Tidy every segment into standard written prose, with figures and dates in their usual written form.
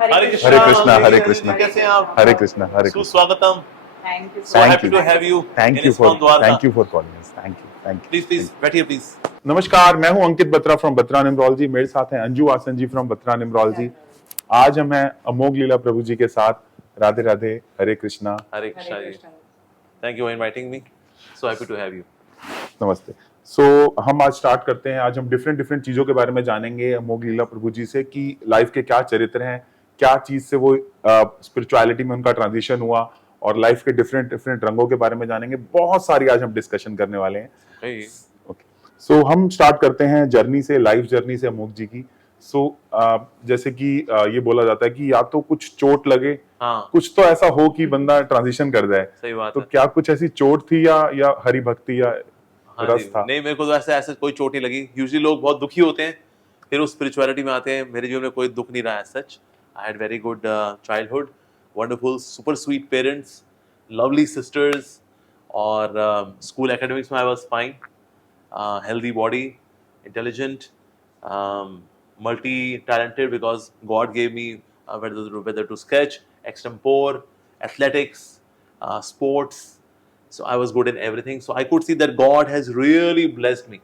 हरे Hare Krishna, Hare Krishna. Krishna, कैसे हैं आप? Hare Krishna, Hare Krishna. सुस्वागतम। Thank you So Thank happy you, to have you thank in you for, ISKCON Dwarka. thank you for calling us. Thank you, thank you. Please please बैठिए please. नमस्कार, मैं हूं अंकित Batra from Batra निम्रोलॉजी। मेरे साथ हैं अंजू आसन जी from Batra निम्रोलॉजी। आज हम हैं अमोघ लीला प्रभु जी के साथ। Radhe Radhe, Hare Krishna, Hare Krishna ji. Thank you for inviting me. So happy to have you. नमस्ते। हम आज स्टार्ट करते हैं। आज हम डिफरेंट डिफरेंट चीजों के बारे में जानेंगे अमोघ लीला प्रभु जी से कि लाइफ के क्या चरित्र हैं, क्या चीज से वो स्पिरिचुअलिटी में उनका ट्रांजिशन हुआ, और लाइफ के डिफरेंट डिफरेंट रंगों के बारे में जानेंगे। बहुत सारी आज हम डिस्कशन करने वाले हैं। सो हम स्टार्ट करते हैं जर्नी से, लाइफ जर्नी से अमोघ जी की। जैसे कि ये बोला जाता है कि या तो कुछ चोट लगे, कुछ तो ऐसा हो कि बंदा ट्रांजिशन कर जाए। सही बात तो है। क्या कुछ ऐसी चोट थी या हरि भक्ति या रस था? नहीं, मेरे को तो ऐसे कोई चोट नहीं लगी। यूजुअली लोग बहुत दुखी होते हैं, फिर उस स्पिरिचुअलिटी में आते हैं। मेरे जीवन में कोई दुख नहीं रहा है सच। I had very good childhood, wonderful super sweet parents, lovely sisters, और स्कूल एकेडमिक्स में I was fine, healthy body, intelligent, multi-talented because God gave me whether to sketch, extempore, athletics, sports. So I was good in everything. So I could see that God has really blessed me.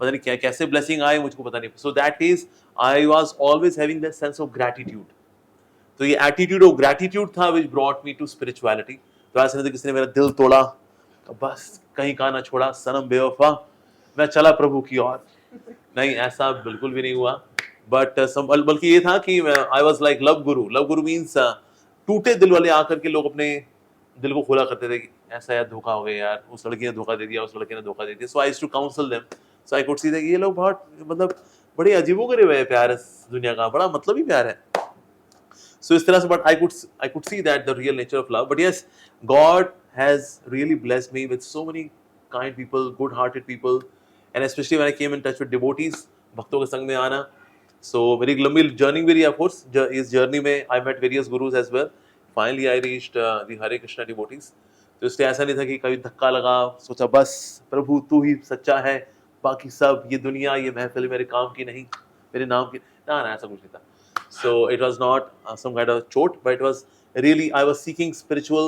पता नहीं क्या कैसे blessing आई मुझको पता नहीं. So that is I was always having that sense of gratitude. तो ये attitude of gratitude था which brought me to spirituality. तो ऐसे नहीं किसी ने मेरा दिल तोड़ा, बस कहीं का ना छोड़ा, सनम बेवफा मैं चला प्रभु की ओर। नहीं, ऐसा बिल्कुल भी नहीं हुआ। बट बल्कि ये था कि I was like love Guru. Love Guru means टूटे दिल वाले आकर के लोग अपने दिल को खोला करते थे कि ऐसा यार धोखा हो गया यार, उस लड़की ने धोखा दे दिया, उस लड़के ने धोखा दे दिया। So I used to counsel them. So I could see that ये लोग बहुत मतलब बड़े अजीबोगरीब है प्यार इस दुनिया का, बड़ा मतलब ही प्यार है। So इस तरह से but I could see that the real nature of love. But yes, God has really blessed me with so many kind people, good-hearted people, and especially when I came in touch with devotees, भक्तों के संग में आना. So मेरी एक लंबी journey भी रही of course. इस जर्नी में I met various gurus as well. Finally I reached the Hare Krishna devotees. तो इसलिए ऐसा नहीं था कि कभी धक्का लगा, सोचा बस प्रभु तू ही सच्चा है, बाकी सब ये दुनिया ये महफिल मेरे काम की नहीं, मेरे नाम की ना, ऐसा कुछ नहीं था. So it was not some kind of chot, but it was really I was seeking spiritual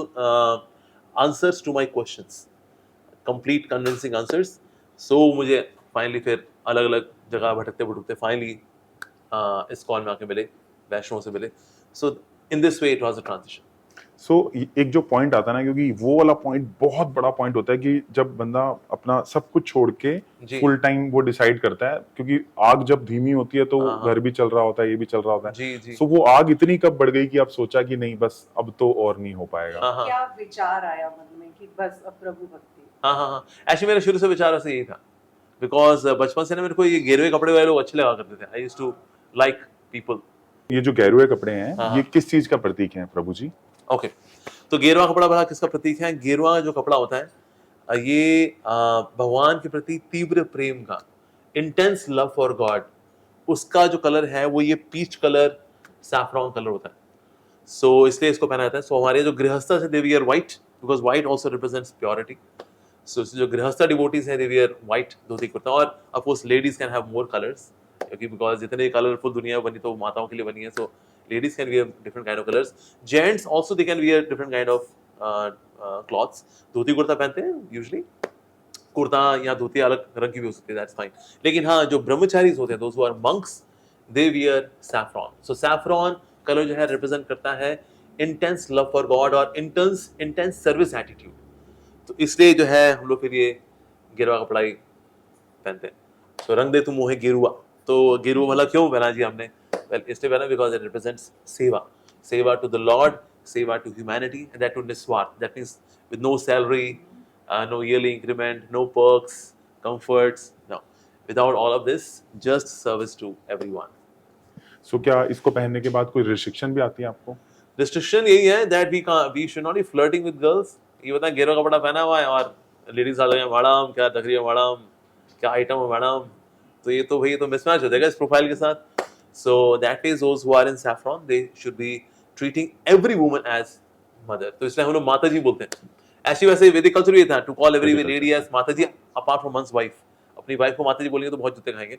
answers to my questions, complete convincing answers. So मुझे finally फिर अलग-अलग जगह भटकते finally इस कॉल में आके मिले, वैष्णव से मिले. So in this way it was a transition. एक जो पॉइंट आता है ना, क्योंकि वो वाला पॉइंट बहुत बड़ा पॉइंट होता है कि जब बंदा अपना सब कुछ छोड़ के फुल टाइम वो डिसाइड करता है, क्योंकि आग जब धीमी होती है तो घर भी चल रहा होता है, ये भी चल रहा होता है। सो वो आग इतनी कब बढ़ गई कि आप सोचा कि नहीं बस अब तो और नहीं हो पाएगा? क्या विचार आया मन में कि बस अब प्रभु भक्ति? हाँ, ऐसे मेरा शुरू से विचार ऐसे यही था, बिकॉज बचपन से ना मेरे को ये गेरुए कपड़े वाले लोग अच्छे लगा करते थे। I used to like people. ये जो गेरुए कपड़े हैं ये किस चीज का प्रतीक है प्रभु जी? ओके, तो गेरुआ कपड़ा भला किसका प्रतीक है? गेरुआ जो कपड़ा होता है ये भगवान के प्रति तीव्र प्रेम का, इंटेंस लव फॉर गॉड, उसका जो कलर है वो ये पीच कलर, सैफ्रॉन कलर होता है। सो इसलिए इसको पहना जाता है। सो हमारे जो गृहस्थ है they wear white, because white also represents purity. So जो गृहस्थ डिवोटीज हैं they wear white dhoti kurta, और of course ladies can have more colours, क्योंकि बिकॉज जितने कलरफुल दुनिया बनी तो माताओं के लिए बनी है। सो ladies can wear different kind of colors. Gents also they can wear different kind of cloths. Dhoti kurta पहनते हैं usually, कुर्ता या धोती अलग रंग की भी हो सकती है, that's fine. लेकिन हाँ, जो ब्रह्मचारीज होते हैं, those who are monks, they wear saffron. So saffron color जो है represent करता है intense love for God और intense service attitude. तो इसलिए जो है हम लोग फिर ये गेरुआ कपड़ा ही पहनते हैं। So रंग दे तू मोहे गेरुआ, तो गेरुआ वाला क्यों पहना जी हमने? Well, इसलिए पहना because it represents seva to the Lord, seva to humanity, and that to niswart. That means with no salary, no yearly increment, no perks, comforts. No, without all of this, just service to everyone. So क्या इसको पहनने के बाद कोई restriction भी आती है आपको? Restriction यही है that we should not be flirting with girls. ये बता गेरुआ कपड़ा पहना हुआ है और लेडीज आ गए मैडम क्या तकरीर है, मैडम क्या आइटम है मैडम, तो ये तो भाई तो मिसमैच हो जाएगा इस प्रोफाइल के साथ। So that is those who are in saffron, they should be treating every woman as mother. तो इसलिए हम लोग माता जी बोलते हैं। ऐसे वैसे वैदिक कल्चर ये था to call every lady as माता जी apart from one's wife. अपनी वाइफ को माता जी बोलेंगे तो बहुत जूते खाएंगे।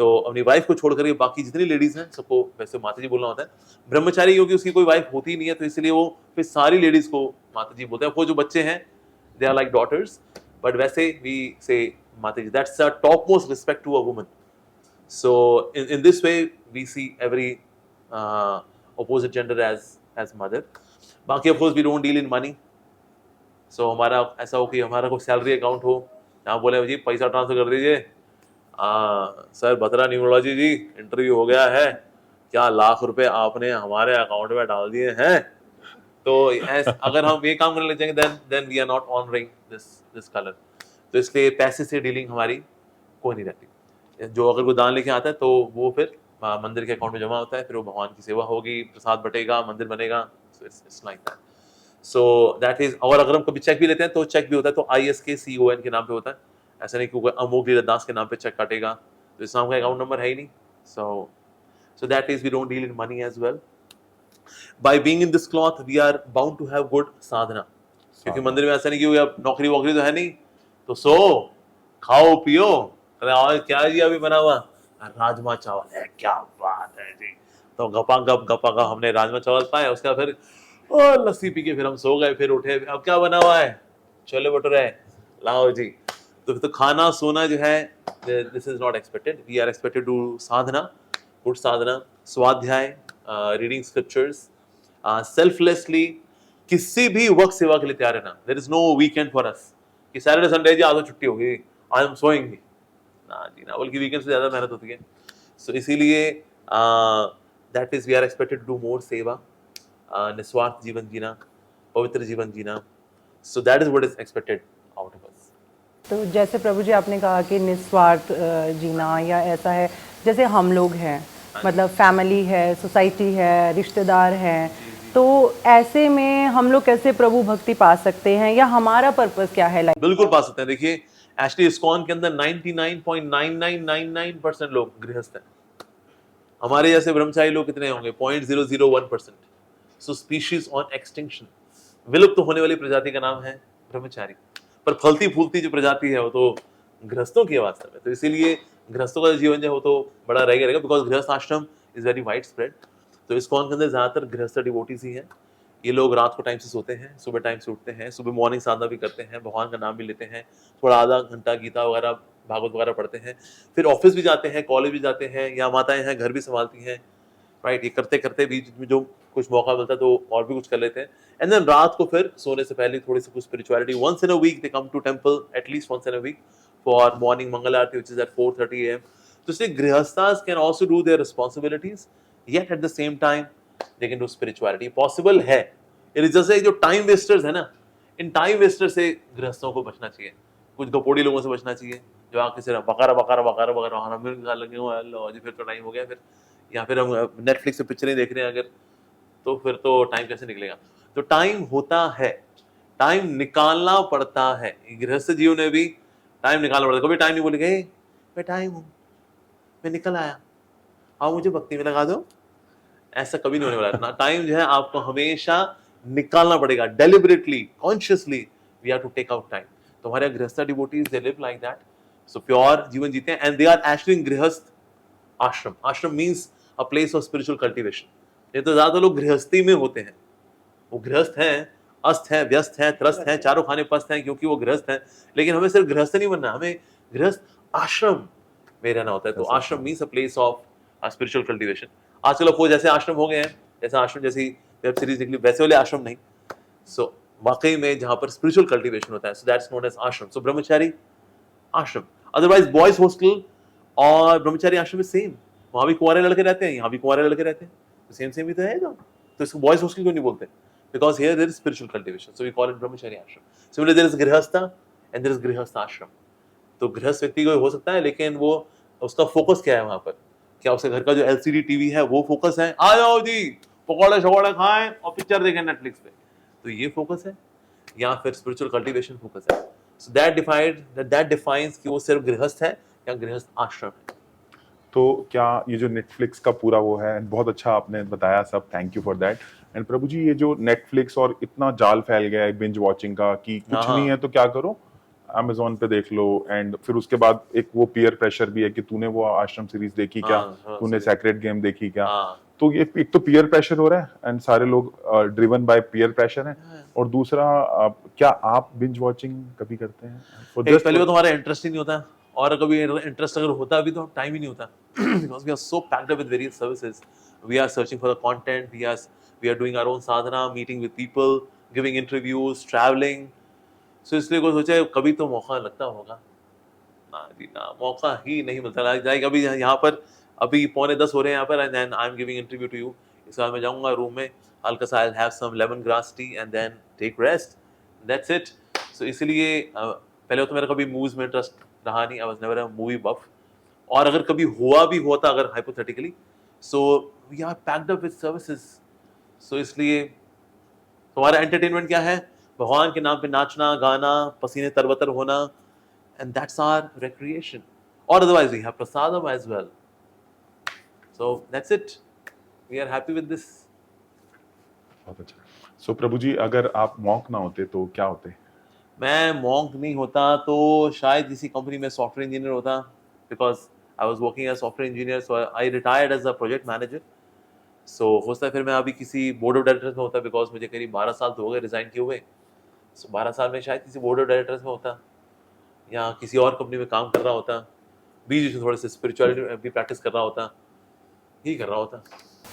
तो अपनी वाइफ को छोड़ करके बाकी जितनी लेडीज हैं सबको वैसे माता जी बोलना होता है। ब्रह्मचारी क्योंकि उसकी कोई वाइफ होती नहीं है तो इसलिए वो फिर सारी लेडीज को माता जी बोलते हैं। वो जो बच्चे हैं they are like daughters, but वैसे we say mata ji, that's a top most respect to a woman. So in this way we see every opposite gender as mother. बाकी of course we don't deal in money. So हमारा ऐसा हो कि हमारा कोई salary account हो, यहाँ बोले जी पैसा ट्रांसफर कर दीजिए, सर बत्रा न्यूरोलॉजी जी इंटरव्यू हो गया है, क्या लाख रुपए आपने हमारे अकाउंट में डाल दिए हैं। तो अगर हम ये काम करने लग जाएंगे then we are not honoring this color. तो इसलिए पैसे से डीलिंग हमारी कोई नहीं रहती। जो अगर कोई दान लेके आता है तो वो फिर मंदिर के अकाउंट में जमा होता है, फिर वो भगवान की सेवा होगी, प्रसाद बटेगा, मंदिर बनेगा। So it's like that. So that is. और अगर हम कभी चेक भी लेते हैं तो चेक भी होता है तो ISKCON के नाम पे होता है, ऐसा नहीं कि अमोघ लीला दास के नाम पे चेक काटेगा, तो इस नाम का अकाउंट नंबर है ही नहीं। So that is we don't deal in money as well. By being in this cloth we are bound to have good sadhana, क्योंकि मंदिर में ऐसा नहीं कि अब नौकरी वोकरी तो है नहीं, तो सो खाओ पियो। अरे और क्या जी अभी बना हुआ राजमा चावल है, क्या बात है जी। तो गपा गप हमने राजमा चावल पाए, उसका फिर और लस्सी पी के फिर हम सो गए, फिर उठे, अब क्या बना हुआ है, छोले भटूरे लाओ जी। तो खाना सोना जो है this is not expected, we are expected to sadhana, good sadhana, swadhyaya, reading scriptures, selflessly, किसी भी वक्त सेवा के लिए तैयार रहना। There is no weekend for us कि सैटरडे संडे जी आज तो छुट्टी होगी, आज हम सोएंगे ना जी ना, बल्कि वीकेंड से ज्यादा मेहनत होती है। सो इसीलिए that is we are expected to do more seva, निस्वार्थ जीवन जीना, पवित्र जीवन जीना। So that is what is expected out of us. तो जैसे प्रभु जी आपने कहा कि निस्वार्थ जीना, या ऐसा है जैसे हम लोग हैं, मतलब फैमिली है, सोसाइटी है, रिश्तेदार हैं, तो ऐसे में हम लोग कैसे प्रभु भक्ति पा सकते हैं, या हमारा पर्पस क्या है? बिल्कुल पा सकते हैं। देखिए एक्चुअली इस्कॉन के अंदर 99.9999% लोग गृहस्थ हैं। हमारे जैसे ब्रह्मचारी लोग कितने होंगे? 0.001%। सो स्पीशीज ऑन एक्सटिंक्शन, विलुप्त तो होने वाली प्रजाति का नाम है ब्रह्मचारी। पर फलती फूलती जो प्रजाति है वो तो गृहस्थों की है वास्तव में। तो इसीलिए गृहस्थों का जीवन जो हो तो बड़ा रहेगा, बिकॉज गृहस्थ आश्रम इज वेरी वाइड स्प्रेड। तो इस्कॉन के अंदर ज्यादातर गृहस्थ डिवोटीज ही हैं। ये लोग रात को टाइम से सोते हैं, सुबह टाइम से उठते हैं, सुबह मॉर्निंग साधना भी करते हैं, भगवान का नाम भी लेते हैं, थोड़ा आधा घंटा गीता वगैरह भागवत वगैरह पढ़ते हैं, फिर ऑफिस भी जाते हैं, कॉलेज भी जाते हैं, या माताएं हैं घर भी संभालती हैं, राइट। ये करते करते बीच में जो कुछ मौका मिलता है तो और भी कुछ कर लेते हैं। एंड देन रात को फिर सोने से पहले थोड़ी सी कुछ spirituality, once in a week they come to temple, at least once in a week for morning mangal aarti which is at 4:30 AM। तो इसलिए गृहस्थास can also do their responsibilities, yet at the same time they can do spirituality. Possible है। It is just जो time wasters है ना, in time Wester से गृहस्थों को बचना चाहिए, कुछ गपोड़ी लोगों से बचना चाहिए जो आके सिर्फ बकारा बकारा बकारा बकारा हम लगे हुए हैं, लो जी फिर तो टाइम हो गया, फिर या फिर हम नेटफ्लिक्स पे पिक्चरें देख रहे हैं अगर, तो फिर तो टाइम कैसे निकलेगा। तो टाइम होता है, टाइम निकालना पड़ता है। गृहस्थ जीवन में भी टाइम निकालना पड़ता है। कभी टाइम नहीं बोलेंगे मैं टाइम हूँ, मैं निकल आया, आओ मुझे भक्ति में लगा दो, ऐसा कभी नहीं होने वाला ना। टाइम जो है आपको हमेशा निकालना पड़ेगा, deliberately, consciously we have to take out time. तो हमारे गृहस्थ devotees they live like that, so pure जीवन जीते हैं, and they are actually in grihastha ashram. Ashram means a place of spiritual cultivation. ये तो ज्यादा लोग गृहस्थी में होते हैं, वो गृहस्थ हैं, अस्त हैं, व्यस्त हैं, त्रस्त हैं, चारों खाने पस्त हैं, क्योंकि वो गृहस्थ हैं। लेकिन हमें सिर्फ गृहस्थ नहीं बनना, हमें गृहस्थ आश्रम में रहना होता है। तो आश्रम means a place of spiritual cultivation. आजकल आपको जैसे आश्रम हो गए हैं, जैसे आश्रम जैसी वेब सीरीज निकली, वैसे वाले आश्रम नहीं। सो वाकई में जहां पर स्पिरिचुअल कल्टीवेशन होता है, सो दैट्स नोन एज आश्रम। सो ब्रह्मचारी आश्रम, अदरवाइज बॉयज हॉस्टल और ब्रह्मचारी आश्रम में सेम, वहां भी कुंवारे लड़के रहते हैं, यहाँ भी कुंवारे लड़के रहते हैं, तो सेम सेम ही तो है ना। तो इसको बॉयज हॉस्टल क्यों नहीं बोलते? Because here there is spiritual cultivation, so we call it brahmachari ashram. Similarly there is grihastha and there is grihastha ashram. तो गृहस्थ व्यक्ति को हो सकता है, लेकिन वो उसका फोकस क्या है वहां पर, क्या उसके घर का जो LCD टीवी है वो फोकस है, आ जाओ जी पकौड़े शकौड़े खाएं और पिक्चर देखें नेटफ्लिक्स पे, तो ये फोकस है, या फिर स्पिरिचुअल कल्टीवेशन फोकस है। सो दैट डिफाइंस कि वो सिर्फ गृहस्थ है या गृहस्थ आश्रम है। तो क्या ये जो नेटफ्लिक्स का पूरा वो है, बहुत अच्छा आपने बताया सब, thank you for that. And Prabhu ji, ये जो नेटफ्लिक्स और इतना जाल फैल गया है बिंज वॉचिंग का कि कुछ नहीं है तो क्या करो, अमेजोन पे देख लो, एंड फिर उसके बाद एक वो पीयर प्रेशर भी है कि तूने वो आश्रम सीरीज देखी क्या, हाँ, तूने सही। सैक्रेड गेम देखी क्या। हाँ। तो ये एक तो पीयर प्रेशर हो रहा है एंड सारे लोग ड्रिवन बाय पीयर प्रेशर है। और दूसरा क्या आप बिंज वॉचिंग कभी करते हैं फॉर एक जस्ट पहले वो तुम्हारा इंटरेस्ट ही नहीं होता, और कभी इंटरेस्ट अगर होता भी तो टाइम ही नहीं होता because we are so packed up with various services, we are searching for the content, we are doing our own sadhana, meeting with people, giving interviews, travelling. So इसलिए कोई सोचा कभी तो मौका लगता होगा ना जी ना, मौका ही नहीं मिलता। लाइक अभी यहाँ पर अभी 9:45 हो रहे हैं यहाँ पर, and then I am giving interview to you. इसके बाद मैं जाऊंगा रूम में, हल्का सा I have some lemon grass tea and then take rest, that's it. So इसलिए पहले तो मेरा कभी मूवीज में इंटरेस्ट रहा नहीं, I was never a movie buff. और अगर कभी हुआ भी होता अगर hypothetically, so we are packed up with services. So इसलिए तुम्हारा एंटरटेनमेंट क्या है? भगवान के नाम पे नाचना गाना, पसीने तरबतर होना, and that's our recreation. Or otherwise, we have prasadam as well. So that's it. We are happy with this. बहुत अच्छा। सो प्रभु जी, अगर आप मॉन्क ना होते तो क्या होते? मैं मॉन्क नहीं होता तो शायद किसी कंपनी में सॉफ्टवेयर इंजीनियर होता, because I was working as software engineer, so I retired as a project manager. So हो सकता है फिर मैं अभी किसी बोर्ड ऑफ डायरेक्टर्स में होता, बिकॉज मुझे करीब 12 साल तो हो गए रिजाइन किए हुए। सो 12 साल में शायद किसी बोर्ड ऑफ डायरेक्टर्स में होता, या किसी और कंपनी में काम कर रहा होता, बीच में थोड़े से स्पिरिचुअलिटी भी प्रैक्टिस कर रहा होता, यही कर रहा होता।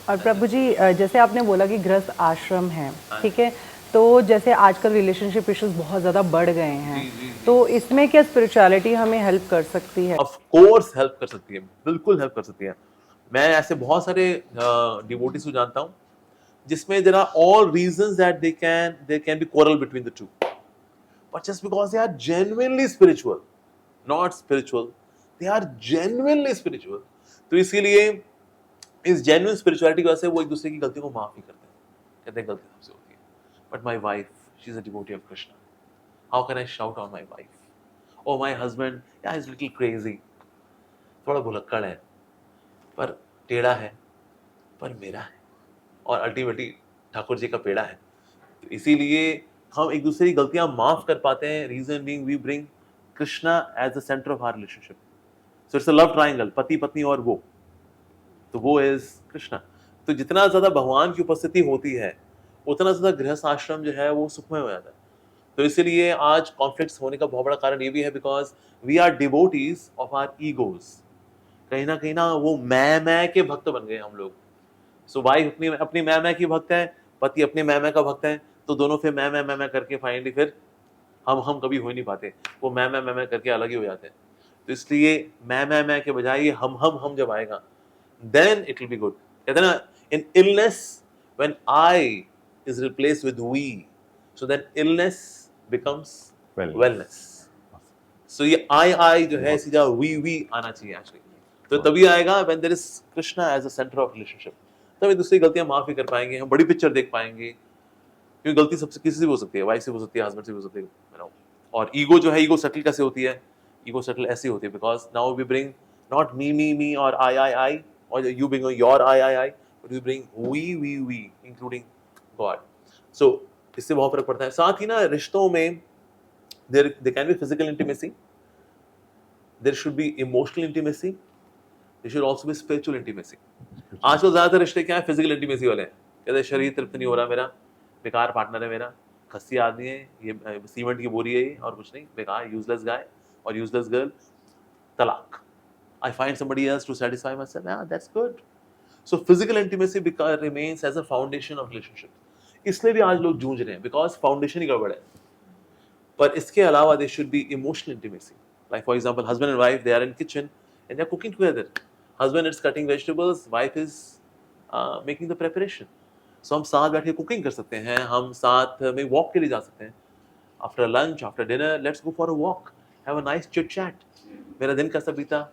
और प्रभु जी जैसे आपने बोला कि गृहस्थ आश्रम है, ठीक है, तो जैसे आजकल रिलेशनशिप इश्यूज बहुत ज़्यादा बढ़ गए हैं, तो इसमें क्या स्पिरिचुअलिटी हमें हेल्प कर सकती है? ऑफ कोर्स हेल्प कर सकती है, बिल्कुल हेल्प कर सकती है। मैं ऐसे बहुत सारे डिवोटीज को जानता हूँ जिसमें there are all reasons that there can be quarrel between the two, but just because they are genuinely spiritual, not spiritual, they are genuinely spiritual, तो इसीलिए इस जेन्युइन स्पिरिचुअलिटी की वजह से वो एक दूसरे की गलतियों को माफ ही करते हैं, कहते हैं गलती सबसे होती है। But my wife, she is a devotee of Krishna, how can I shout on my wife? Oh my husband, या इज लिटिल क्रेजी, थोड़ा भुलक्कड़ है, पर टेढ़ा है, पर मेरा है, और अल्टीमेटली ठाकुर जी का पेड़ा है। तो इसीलिए हम एक दूसरे की गलतियां माफ कर पाते हैं, reason being we bring Krishna as the centre of our relationship. So it's a love triangle, पति पत्नी और वो, तो वो इज कृष्णा। तो जितना ज्यादा भगवान की उपस्थिति होती है उतना ज्यादा गृहस्थ आश्रम जो है वो सुखमय हो जाता है। तो इसीलिए आज कॉन्फ्लिक्ट्स होने का बहुत बड़ा कारण ये भी है, because we are devotees of our egos. कहीं ना वो मैं के भक्त बन गए हम लोग। सो वाइफ अपनी अपनी मैं की भक्त है, पति अपने मैं का भक्त है, तो दोनों फिर मैं करके फाइनली फिर हम कभी हो ही नहीं पाते, वो मैं करके अलग ही हो जाते हैं। तो इसलिए मैं के बजाय ये हम जब आएगा then it will be good. कहते हैं ना, in illness when I is replaced with we, so then illness becomes wellness. So ये I जो है सीधा we आना चाहिए actually. तो तभी आएगा when there is Krishna as a center of relationship. तभी दूसरी गलतियां माफ भी कर पाएंगे, हम बड़ी पिक्चर देख पाएंगे, क्योंकि गलती सबसे किसी से भी हो सकती है, वाइफ से भी हो सकती है, हस्बैंड से भी हो सकती है। और ईगो जो है, ईगो सेटल कैसे होती है? ईगो सेटल ऐसी होती है because now we bring not me और I or you bring your I, but you bring we, including God. So इससे बहुत फर्क पड़ता है। साथ ही ना रिश्तों में there can be physical intimacy, there should be emotional intimacy, there should also be spiritual intimacy. आजकल ज्यादातर रिश्ते क्या है? फिजिकल इंटीमेसी वाले हैं, कहते हैं शरीर तृप्त नहीं हो रहा मेरा, बेकार पार्टनर है मेरा, खस्सी आदमी है ये, सीमेंट की बोरी है ये, और कुछ नहीं, बेकार यूजलेस गाय और यूजलेस गर्ल, तलाक। I find somebody else to satisfy myself. Yeah, that's good. So physical intimacy remains as a foundation of relationship. इसलिए भी आज लोग जूझ रहे हैं because foundation ही गड़बड़ है। पर इसके अलावा there should be emotional intimacy. Like for example, husband and wife, they are in kitchen and they are cooking together. Husband is cutting vegetables, wife is making the preparation. So हम साथ बैठ के cooking कर सकते हैं, हम साथ में walk के लिए जा सकते हैं। After lunch, after dinner, let's go for a walk. Have a nice chit chat. मेरा दिन कैसा बीता?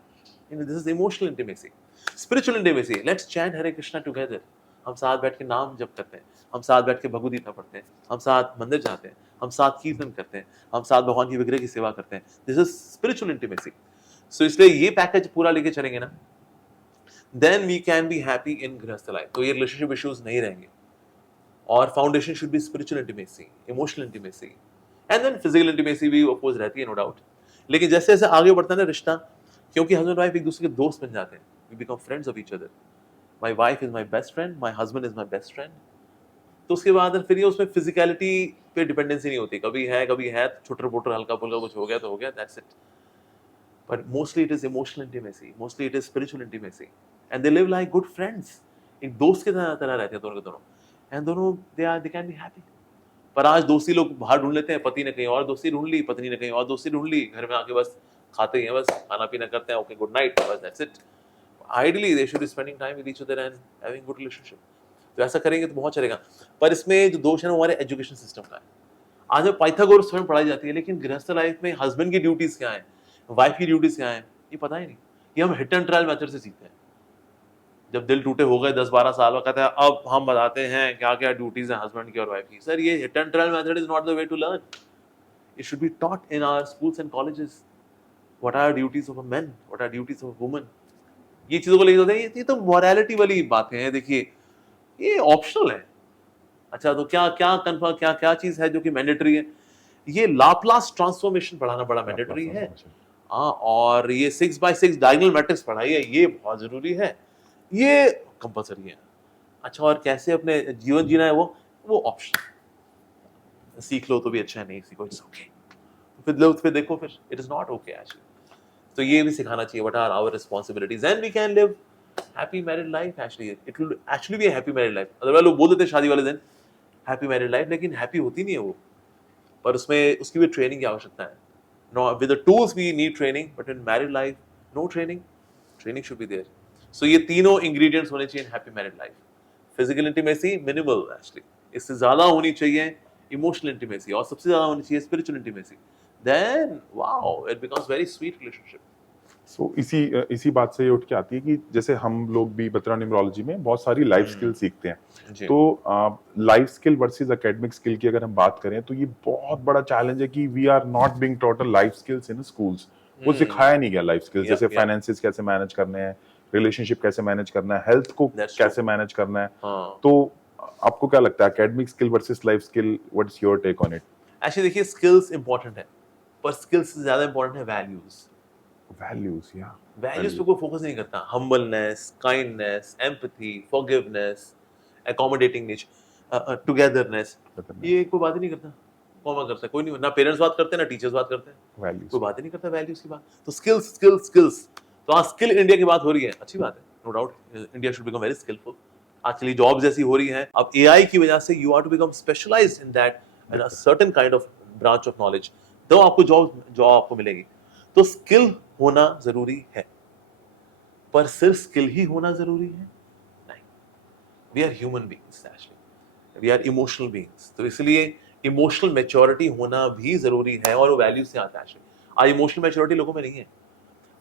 This is emotional intimacy. Spiritual intimacy. Let's chant Hare Krishna together. हम साथ बैठ के नाम जप करते हैं, हम साथ बैठ के भगवद गीता पढ़ते हैं, हम साथ मंदिर जाते हैं, हम साथ कीर्तन करते हैं, हम साथ भगवान की विग्रह की सेवा करते हैं। This is spiritual intimacy. So इसलिए ये पैकेज पूरा लेके चलेंगे ना, then we can be happy in grihastha life. तो ये रिलेशनशिप इश्यूज नहीं रहेंगे। और foundation should be spiritual intimacy, emotional intimacy, and then physical intimacy भी ऑफ कोर्स रहती है, नो डाउट। लेकिन जैसे जैसे आगे बढ़ता है ना रिश्ता, क्योंकि हस्बैंड वाइफ एक दूसरे के दोस्त बन जाते हैं, we become friends of each other. My wife is my best friend, my husband is my best friend. तो उसके बाद फिर ये उसमें फिजिकलिटी पे डिपेंडेंसी नहीं होती, कभी है छोटर पोटर हल्का फुल्का कुछ हो गया तो हो गया, that's it. But mostly it is emotional intimacy, mostly it is spiritual intimacy, and they live like good friends. एक दोस्त की तरह रहते हैं दोनों के दोनों, एंड दोनों दे कैन बी हैप्पी। पर आज दोस्ती लोग बाहर ढूंढ लेते हैं, पति ने कहीं और दोस्ती ढूंढ ली, पत्नी ने कहीं और दोस्ती ढूंढ ली, घर में आके बस खाते ही हैं, बस खाना पीना करते हैं, ओके गुड नाइट, बस that's it. Ideally they should be spending time with each other and having good relationship. तो ऐसा करेंगे तो बहुत चलेगा। पर इसमें जो दोष है वो हमारे एजुकेशन सिस्टम का है। आज में पाइथागोरस थ्योरम पढ़ाई जाती है, लेकिन गृहस्थ लाइफ में हस्बैंड की ड्यूटीज क्या है, वाइफ की ड्यूटीज क्या है, ये पता ही नहीं। ये हम हिट एंड ट्रायल मेथड से सीखते हैं। जब दिल टूटे हो गए 10-12 साल में, कहते हैं अब हम बताते हैं क्या क्या ड्यूटीज हैं हस्बैंड की और वाइफ की। सर ये hit and trial method is not the way to learn. It should be taught in our schools and colleges. What are duties of a man, what are duties of a woman. ये चीजों को लेके होते हैं, ये तो morality वाली बातें हैं। देखिए ये ऑप्शनल है। अच्छा तो क्या क्या कन्फर्म क्या क्या चीज है जो कि मैंडेटरी है? ये लाप्लास ट्रांसफॉर्मेशन पढ़ाना बड़ा मैंडेटरी है। हाँ, और ये 6x6 डायगोनल मैट्रिक्स पढ़ाई है, ये बहुत जरूरी है, ये कंपलसरी है। अच्छा और कैसे अपने जीवन जीना है वो ऑप्शन। सीख लो तो भी अच्छा है, नहीं सीखो इट्स ओके। फिर देखो फिर it is not okay actually. तो ये भी सिखाना चाहिए, what are our responsibilities and we can live happy married life. Actually it will actually be happy married life. Otherwise लोग बोल देते हैं शादी वाले दिन हैप्पी मैरिड लाइफ, लेकिन हैप्पी होती नहीं है वो। पर उसमें उसकी भी ट्रेनिंग की आवश्यकता है। No with the tools we need training, but in married life no training. Training should be there. So ये तीनों इंग्रेडिएंट्स होने चाहिए in happy married life. Physical intimacy minimal actually, इससे ज्यादा होनी चाहिए इमोशनल इंटीमेसी, और सबसे ज्यादा होनी चाहिए spiritual intimacy. Then wow it becomes very sweet relationship. So इसी बात से ये उठ के आती है कि जैसे हम लोग भी बत्रा न्यूमरोलॉजी में बहुत सारी लाइफ स्किल सीखते हैं। जी। तो life skill versus academic skill की अगर हम बात करें तो ये बहुत बड़ा चैलेंज है कि we are not being taught life skills in schools. वो सिखाया नहीं गया लाइफ स्किल्स, जैसे फाइनेंसेस कैसे मैनेज करने हैं, रिलेशनशिप कैसे मैनेज करना है, हेल्थ को कैसे मैनेज करना है। तो आपको क्या लगता है academic skill versus life skill, what is your take on it? Actually देखिए स्किल्स इंपॉर्टेंट है, पर स्किल्स से ज्यादा इंपॉर्टेंट है वैल्यूज। वैल्यूज, या वैल्यूज पे कोई फोकस नहीं करता। Humbleness, kindness, empathy, forgiveness, accommodating nature, togetherness, ये कोई बात ही नहीं करता। कौन करता है? कोई नहीं। ना पेरेंट्स बात करते हैं, ना टीचर्स बात करते हैं, वैल्यूज कोई बात ही नहीं करता वैल्यूज की बात। तो स्किल्स स्किल्स स्किल्स। तो आज स्किल इंडिया की बात हो रही है, अच्छी बात है, no doubt India should become very skilful. Actually jobs जैसी हो रही हैं अब एआई की वजह से, you are to become specialised in that, in a certain kind of branch of knowledge, तो आपको जॉब आपको मिलेगी। तो स्किल होना जरूरी है, पर सिर्फ स्किल ही होना जरूरी है नहीं। We are human beings, actually we are emotional beings. तो इसलिए इमोशनल मैच्योरिटी होना भी जरूरी है, और वो वैल्यू से आता है एक्चुअली। आज इमोशनल मैच्योरिटी लोगों में नहीं है।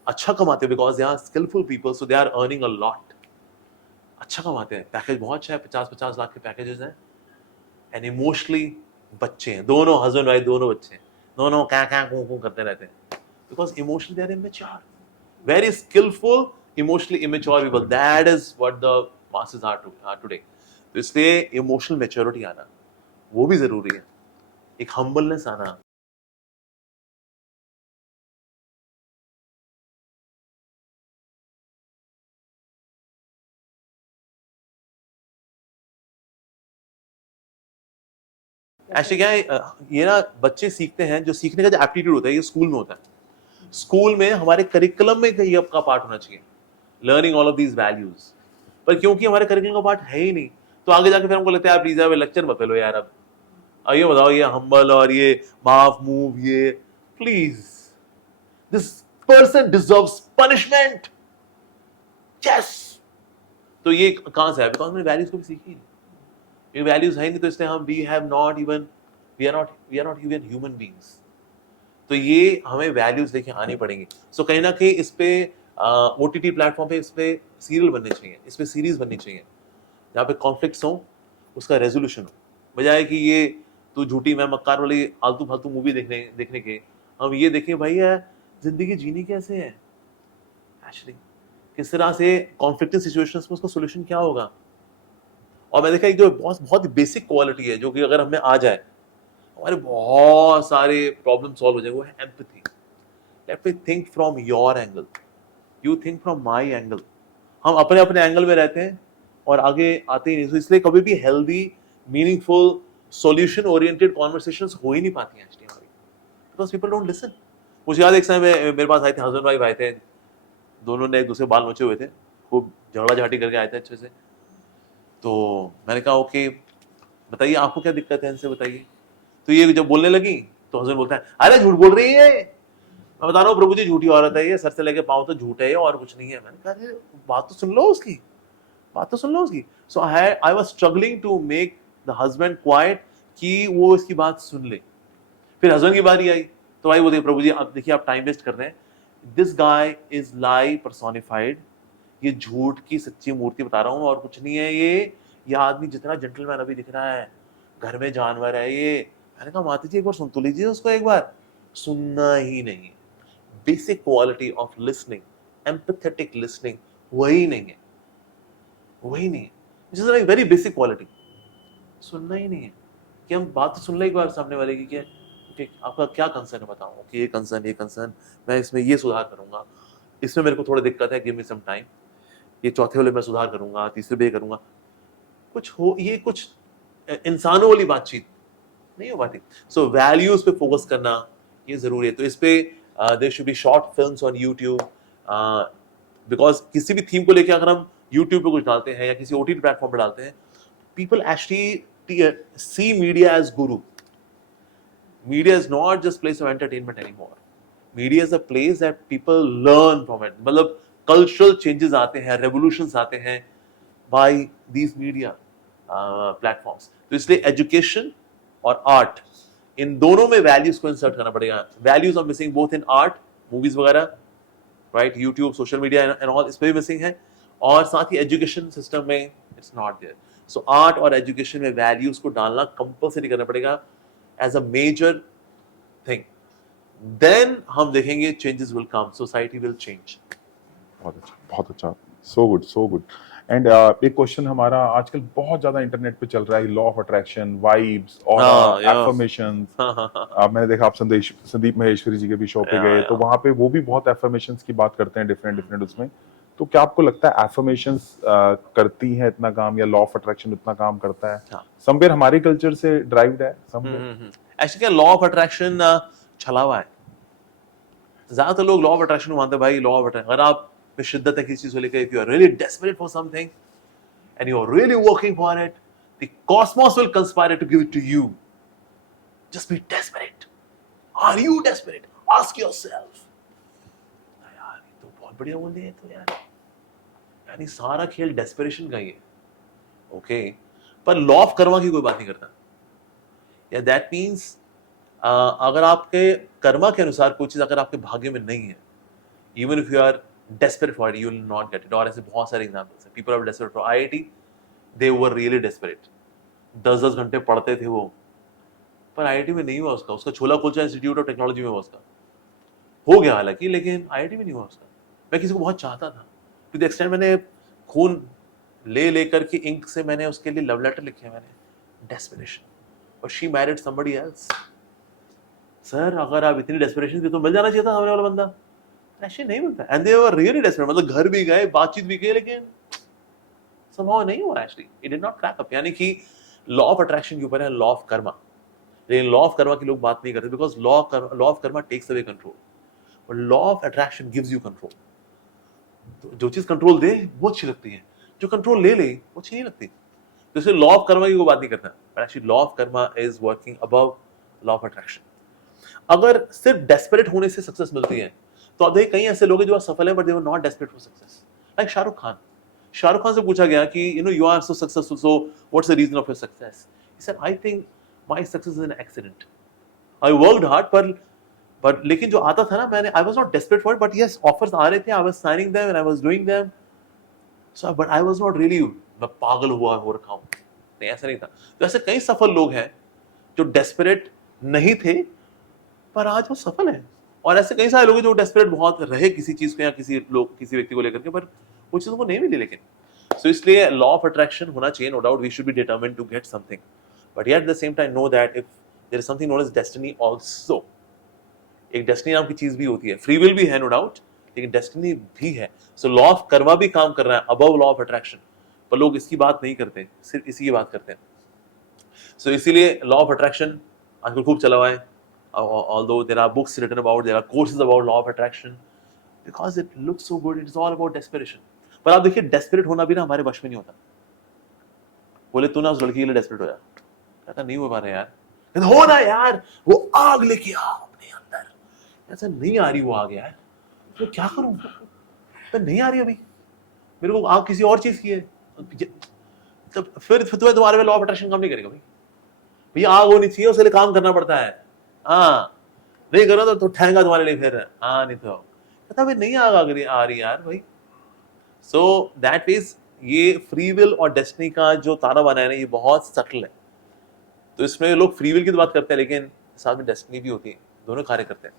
अच्छा कमाते हैं because they are skillful people, so they are earning a lot. अच्छा कमाते हैं, पैकेज बहुत अच्छा है, 50-50 लाख के पैकेजेस हैं, एंड इमोशनली बच्चे हैं, दोनों हस्बैंड वाइफ दोनों बच्चे हैं, दोनों क्या क्या कूं करते रहते हैं, because emotionally they are immature. Very skillful, emotionally immature people. That is what the masses are today. तो इसलिए इमोशनल मैच्योरिटी आना वो भी जरूरी है, एक हम्बलनेस आना। एक्चुअली क्या है, ये ना बच्चे सीखते हैं, जो सीखने का जो एप्टीट्यूड होता है ये स्कूल में होता है। स्कूल में हमारे करिकुलम में ये आपका पार्ट होना चाहिए, learning all of these values. पर क्योंकि हमारे करिकुलम का पार्ट है ही नहीं, तो आगे जाके फिर हमको लगता है आप प्लीज लेक्चर मत लो यार। अब ये बताओ, ये हम्बल और ये माफ मूव, ये please, this person deserves punishment, yes. तो ये कहां से है? बिकॉज हमने वैल्यूज को भी सीखी नहीं। ये वैल्यूज है नहीं, तो इसलिए हम we are not even human beings. तो ये हमें वैल्यूज लेके आनी पड़ेंगी। सो कहीं ना कहीं इस पे ओटीटी प्लेटफॉर्म पे इस पे सीरियल बनने चाहिए, इस पे सीरीज बननी चाहिए, जहाँ पे कॉन्फ्लिक्ट्स हो, उसका रेजोल्यूशन हो, बजाय कि ये तू झूठी मैं मक्कार वाली आलतू फालतू मूवी देखने के हम ये देखें भाई यार जिंदगी जीनी कैसे है एक्चुअली, किस तरह से कॉन्फ्लिक्टिंग सिचुएशंस में उसका सोल्यूशन क्या होगा। और मैं देखा एक जो बहुत बहुत बेसिक क्वालिटी है जो कि अगर हमें आ जाए हमारे बहुत सारे प्रॉब्लम सॉल्व हो जाएंगे। वो है empathy. Let me think from your angle, you think from my angle. हम अपने अपने एंगल में रहते हैं और आगे आते ही नहीं। तो इसलिए कभी भी healthy, meaningful, solution oriented conversations हो ही नहीं पाती हैं एक्चुअली हमारी, बिकॉज पीपल डोंट लिसन। मुझे याद है एक समय मेरे पास आए थे, हस्बैंड वाइफ आए थे, दोनों ने एक दूसरे बाल नोचे हुए थे, खूब झगड़ा झाटी करके आए थे अच्छे से। तो मैंने कहा ओके बताइए आपको क्या दिक्कत है इनसे बताइए। तो ये जब बोलने लगी तो हस्बैंड बोलता है अरे झूठ बोल रही है, मैं बता रहा हूँ प्रभु जी झूठी औरत है ये, सर से लेके पाँव तो झूठ है ये और कुछ नहीं है। मैंने कहा अरे बात तो सुन लो उसकी, बात तो सुन लो उसकी। So I was struggling to make the husband quiet कि वो इसकी बात सुन ले। फिर हस्बैंड की बारी आई तो भाई बोलते प्रभु जी आप देखिए आप टाइम वेस्ट कर रहे हैं, this guy is lie personified, ये झूठ की सच्ची मूर्ति बता रहा हूँ और कुछ नहीं है ये आदमी जितना जेंटलमैन अभी दिख रहा है, घर में जानवर है ये। मैंने कहा माता जी एक बार सुन तो लीजिए उसको, एक बार सुनना ही नहीं। Basic quality of listening, empathetic listening वही नहीं है, वही नहीं है। This is very basic quality. सुनना ही नहीं है कि हम बात तो सुन ले एक बार सामने वाले की, क्या ठीक आपका क्या कंसर्न है बताओ कि ये कंसर्न मैं इसमें ये सुधार करूंगा, इसमें मेरे को थोड़ा दिक्कत है, गिव मी सम टाइम, ये चौथे वाले में सुधार करूंगा, तीसरे पे करूंगा। कुछ हो ये कुछ इंसानों वाली बातचीत नहीं हो पाती। सो वैल्यूज पे फोकस करना ये जरूरी है। तो इस पे there should be short films on YouTube, because किसी भी थीम को लेके अगर हम यूट्यूब पे कुछ डालते हैं या किसी ओटीटी प्लेटफॉर्म पे डालते हैं, people actually see media as guru. Media is not just place of entertainment anymore. Media is a place that people learn from it. मतलब cultural changes आते हैं, revolutions आते हैं by these media platforms. तो इसलिए education और art इन दोनों में values को insert करना पड़ेगा। Values are missing both in art, movies वगैरह, right? YouTube, social media and all इस पे भी missing है, और साथ ही education system में it's not there. So art और एजुकेशन में वैल्यूज को डालना कंपलसरी करना पड़ेगा as a major thing, then हम देखेंगे changes will come, society will change. बहुत अच्छा, so good so good. And एक क्वेश्चन हमारा आजकल बहुत ज्यादा इंटरनेट पे चल रहा है, लॉ ऑफ अट्रैक्शन, वाइब्स और एफर्मेशंस। मैंने देखा आप संदीप महेश्वरी जी के भी शो पे गए तो वहां पे वो भी बहुत एफर्मेशंस की बात करते हैं डिफरेंट उसमें। तो क्या आपको लगता है एफर्मेशंस करती हैं इतना काम, या लॉ ऑफ अट्रैक्शन उतना काम करता है? समवेयर हमारे कल्चर से ड्राइव्ड है somewhere. Actually law of attraction छलावा है। ज्यादातर लोग लॉ ऑफ अट्रैक्शन मानते हैं भाई लॉ ऑफ अट्रैक्शन, अगर आप में शिद्दत है किसी चीज को लेकर, if you are really desperate for something and you are really working for it, the cosmos will conspire to give it to you. Just be desperate. Are you desperate? Ask yourself. यार ये तो बहुत बढ़िया बोल दिया तो यार, यानी सारा खेल डेस्परेशन का ही है। ओके, पर लॉ ऑफ कर्मा की कोई बात नहीं करता। या दैट मीन्स अगर आपके कर्मा के अनुसार कोई चीज अगर आपके भाग्य में नहीं है, even if you are desperate for it, you will not get it. और ऐसे बहुत सारे एग्जांपल्स हैं, people are desperate for IIT, they were really desperate, 10-10 घंटे पढ़ते थे वो, पर IIT में नहीं हुआ उसका छोला कुलचा इंस्टीट्यूट ऑफ टेक्नोलॉजी में हुआ, उसका हो गया हालांकि, लेकिन IIT में नहीं हुआ उसका। मैं किसी को बहुत चाहता था, टू द एक्सटेंट मैंने खून ले करके इंक से मैंने उसके लिए लव लेटर लिखे मैंने, डेस्परेशन, और she married somebody else. Sir अगर आप इतनी डेस्परेशन थी तो मिल जाना चाहिए था सामने वाला बंदा, ऐसे नहीं मिलता। And they were really desperate, मतलब घर भी गए, बातचीत भी की, लेकिन संभव नहीं हुआ actually, it did not crack up. यानी कि लॉ ऑफ अट्रैक्शन के ऊपर है लॉ ऑफ कर्मा, लेकिन लॉ ऑफ कर्मा की लोग बात नहीं करते, because law of karma takes away control, और law of attraction gives you control. तो जो चीज कंट्रोल दे वो अच्छी लगती है, जो कंट्रोल ले ले वो अच्छी नहीं लगती। तो इसलिए लॉ ऑफ कर्मा की कोई बात नहीं करता, but actually law of Karma is working above law of attraction. अगर सिर्फ डेस्परेट होने से सक्सेस मिलती है, तो अब कई ऐसे लोग हैं जो सफल हैं but they were not desperate for success. Like Shahrukh Khan से पूछा गया कि you are so successful, so what's the reason of your success? He said I think my success is an accident, I worked hard, पर लेकिन जो आता था ना, मैंने I was not desperate for it, but yes offers आ रहे थे, I was signing them and I was doing them, so but I was not really, मैं पागल हो रखा हूं, नहीं ऐसा नहीं था। तो ऐसे कई सफल लोग हैं जो डेस्परेट नहीं थे पर आज वो सफल है, और ऐसे कई सारे लोग हैं जो डेस्परेट बहुत रहे किसी चीज को या किसी व्यक्ति को लेकर के, पर वो चीजों को नहीं मिली। लेकिन सो इसलिए लॉ ऑफ अट्रैक्शन होना चाहिए, no doubt we should be determined to get something, but at the same time know that if there is something known as destiny also. एक डेस्टिनी नाम की चीज भी होती है, फ्री विल भी है नो डाउट, लेकिन डेस्टिनी भी है। सो लॉ ऑफ कर्मा भी काम कर रहा है अबव लॉ ऑफ अट्रैक्शन, पर लोग इसकी बात नहीं करते, सिर्फ इसी की बात करते हैं। सो इसीलिए लॉ ऑफ अट्रैक्शन आजकल खूब चला हुआ है, although there are books written about, there are courses about law of attraction, because it looks so good, it's all about desperation। पर आप देखिए डेस्परेट होना भी ना हमारे वश में नहीं होता। बोले तू ना उस लड़की के लिए डेस्परेट हो जा, कहता नहीं हो पा रहा यार, कहता हो ना यार, वो आग लेके आ अपने अंदर, ऐसा नहीं आ रही वो आग यार, तो क्या करूं, तो नहीं आ रही अभी, मेरे को आग किसी और चीज की है, तब फिर तुम्हारे में लॉ ऑफ अट्रैक्शन काम नहीं करेगा भाई। भैया आग होनी चाहिए, उसके लिए काम करना पड़ता है। हाँ नहीं करो तो ठहंगा तुम्हारे लिए फिर, हाँ नहीं तो कहता भाई नहीं आग आ रही यार भाई। सो दैट मीन्स ये फ्री विल और डेस्टिनी का जो तारा बना है ना, ये बहुत सटल है। तो इसमें लोग फ्री विल की तो बात करते हैं, लेकिन साथ में डेस्टिनी भी होती है, दोनों कार्य करते हैं।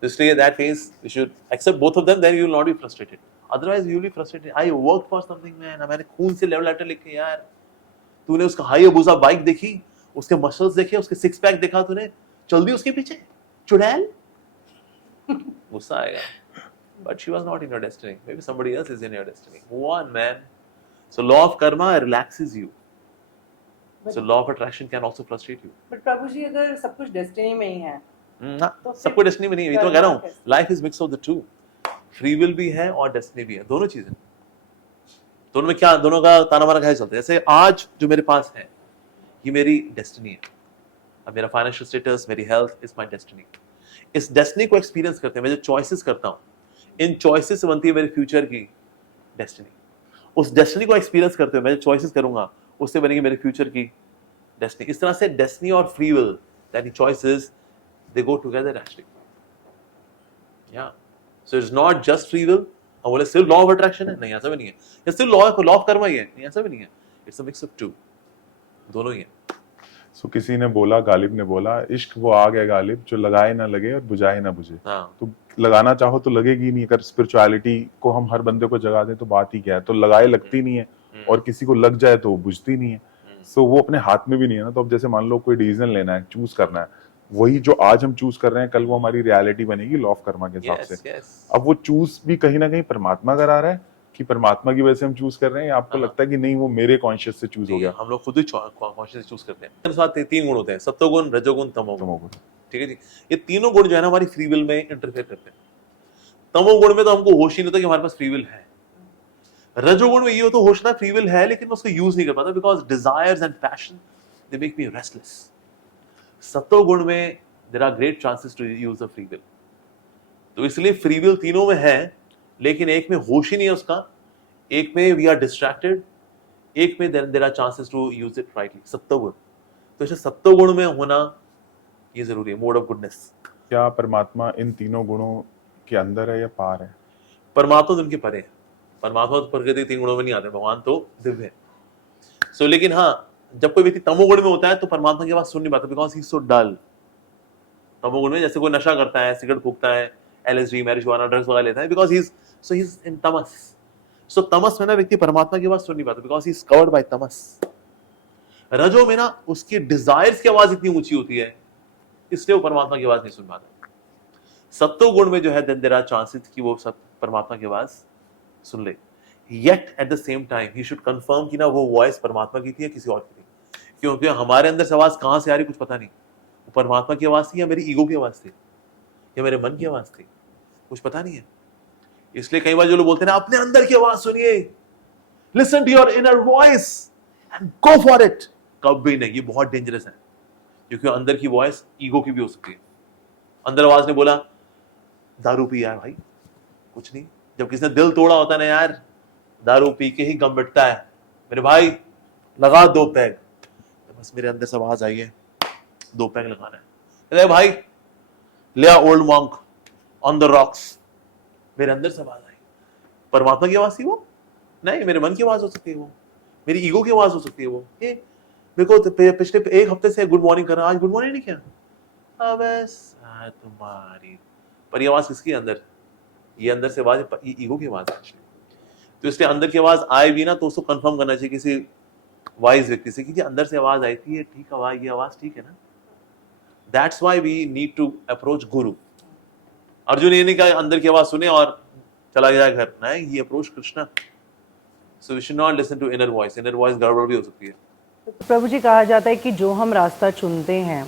तो इसलिए that means we should accept both of them, then you will not be frustrated, otherwise you will be frustrated. I work for something man, मैंने खून से लेवल लेटर लिखे यार, तूने उसका हाईयाबुसा बाइक देखी, उसके मसल्स देखे, उसके सिक्स पैक देखा, तूने चल दी उसके पीछे चुड़ैल, गुस्सा आएगा। But she was not in your destiny. Maybe somebody else is in your destiny. Move on, man. So law of karma relaxes you. So law of attraction can also frustrate you. But प्रभु जी अगर सब कुछ destiny में ही है ना, सबको destiny में नहीं है, ये तो कह रहा हूँ। Life is mix of the two, free will भी है और डेस्टिनी भी है, दोनों चीजें। दोनों में क्या, दोनों का ताना मारा कैसे चलता है। जैसे आज जो मेरे पास है ये मेरी डेस्टिनी है, अब मेरा फाइनेंशियल स्टेटस, मेरी हेल्थ इज माय डेस्टिनी। इस डेस्टिनी को एक्सपीरियंस करते हैं, मैं जो चॉइसेस करता हूँ, इन चॉइसेस से बनती है मेरे फ्यूचर की डेस्टिनी। उस डेस्टिनी को एक्सपीरियंस करते हुए मैं जो चॉइसेस करूंगा उससे बनेगी मेरे फ्यूचर की डेस्टिनी। इस तरह से डेस्टिनी और फ्री विल यानी चॉइसेस, दे गो टुगेदर एक्चुअली। या so it's not just free will, और बोले सिर्फ लॉ ऑफ अट्रैक्शन है, नहीं ऐसा भी नहीं है, या सिर्फ लॉ ऑफ कर्मा ही है, नहीं ऐसा भी नहीं है। It's a mix of two, दोनों ही है। सो किसी ने बोला, गालिब ने बोला, इश्क वो आग है गालिब जो लगाए ना लगे और बुझाए ना बुझे। हाँ, तो लगाना चाहो तो लगेगी नहीं। अगर स्पिरिचुअलिटी को हम हर बंदे को जगा दें तो बात ही क्या है। तो लगाए लगती नहीं है, और किसी को लग जाए तो बुझती नहीं है। सो वो अपने हाथ में भी नहीं है ना। तो अब जैसे मान लो कोई डिसीजन लेना है, चूज करना है, वही जो आज हम चूज कर रहे हैं कल वो हमारी रियलिटी बनेगी लॉ ऑफ कर्मा के हिसाब से। अब वो चूज भी कहीं ना कहीं परमात्मा करा रहा है कि परमात्मा की वजह से हम चूज कर रहे हैं, या आपको लगता है कि नहीं वो मेरे कॉन्शियस से चूज हो गया? हम लोग खुद ही कॉन्शियस चूज करते हैं। मेरे साथ तीन गुण होते हैं, सत्वगुण, रजोगुण, तमोगुण। ठीक है जी, ये तीनों गुण जो है ना हमारी फ्री विल में इंटरफेयर करते हैं। तमोगुण में तो हमको होश ही नहीं होता कि हमारे पास फ्री विल है। रजोगुण में ये हो तो होश ना फ्री विल है, लेकिन मैं उसको यूज नहीं कर पाता, because desires and passion they make me restless. सत्वगुण में there are great chances to use the free will. तो इसलिए फ्री विल तीनों में है, लेकिन एक में होश ही नहीं है उसका, एक में वी आर डिस्ट्रैक्टेड, एक में there are chances to use it rightly, सत्वगुण। तो इसे सत्वगुण में होना ये जरूरी है, मोड ऑफ गुडनेस। क्या परमात्मा इन तीनों गुणों के अंदर है या पार है? परमात्मा तो उनके परे है, परमात्मा तो प्रकृति तीन गुणों में नहीं आते, भगवान तो दिव्य है। सो लेकिन हाँ, जब कोई व्यक्ति तमोगुण में होता है तो परमात्मा की बात सुन नहीं पाता, बिकॉज ही इज सो डल। तमोगुण में जैसे कोई नशा करता है, सिगरेट फूकता है, LSD, मैरिजुआना, ड्रग्स वगैरह लेता है, बिकॉज ही इज इन तमस। सो तमस में ना व्यक्ति परमात्मा की बात सुन नहीं पाता, because he is covered by तमस। रजो में ना उसकी डिजायर्स की आवाज इतनी ऊंची होती है, इसलिए वो परमात्मा की आवाज नहीं सुन पाता। सत्व गुण में जो है देयर आर चांसेस कि वो सब परमात्मा की आवाज सुन ले, yet at the same time he should confirm कि ना वो वॉइस परमात्मा की थी या किसी और की थी। क्योंकि हमारे अंदर से आवाज कहां से आ रही कुछ पता नहीं, वो परमात्मा की आवाज थी या मेरी ईगो की आवाज थी या मेरे मन की आवाज थी, कुछ पता नहीं है। इसलिए कई बार जो लोग बोलते हैं ना अपने अंदर की आवाज सुनिए, listen to your inner voice and go for it, कभी नहीं, ये बहुत डेंजरस है। क्योंकि अंदर की वॉइस ईगो की भी हो सकती है। अंदर आवाज ने बोला दारू पी यार भाई, कुछ नहीं। जब किसी ने दिल तोड़ा होता है ना यार, दारू पी के ही गम मिटता है, मेरे भाई लगा 2 पैग। तो बस मेरे अंदर से आवाज आई है 2 पैग लगाना है, अरे भाई ले old monk on the rocks, मेरे अंदर से आवाज आई। परमात्मा की आवाज थी वो? नहीं, मेरे मन की आवाज हो सकती है वो, मेरी ईगो की आवाज हो सकती है वो। मेरे को पिछले 1 हफ्ते से गुड मॉर्निंग कर रहा, आज गुड मॉर्निंग नहीं किया, तुम्हारी। पर ये आवाज किसकी अंदर? ये अंदर से आवाज ईगो की आवाज है। तो इसलिए अंदर की आवाज आए भी ना तो उसको कंफर्म करना चाहिए किसी वाइज व्यक्ति से कि अंदर से आवाज आई थी, ये ठीक आवाज, ये आवाज ठीक है ना। That's why we need to approach guru. Arjun ये नहीं कहा अंदर की आवाज सुने और चला गया घर, नहीं, he approach Krishna. So we should not listen to inner voice. Inner voice गड़बड़ भी हो सकती है. प्रभु जी, कहा जाता है कि जो हम रास्ता चुनते हैं,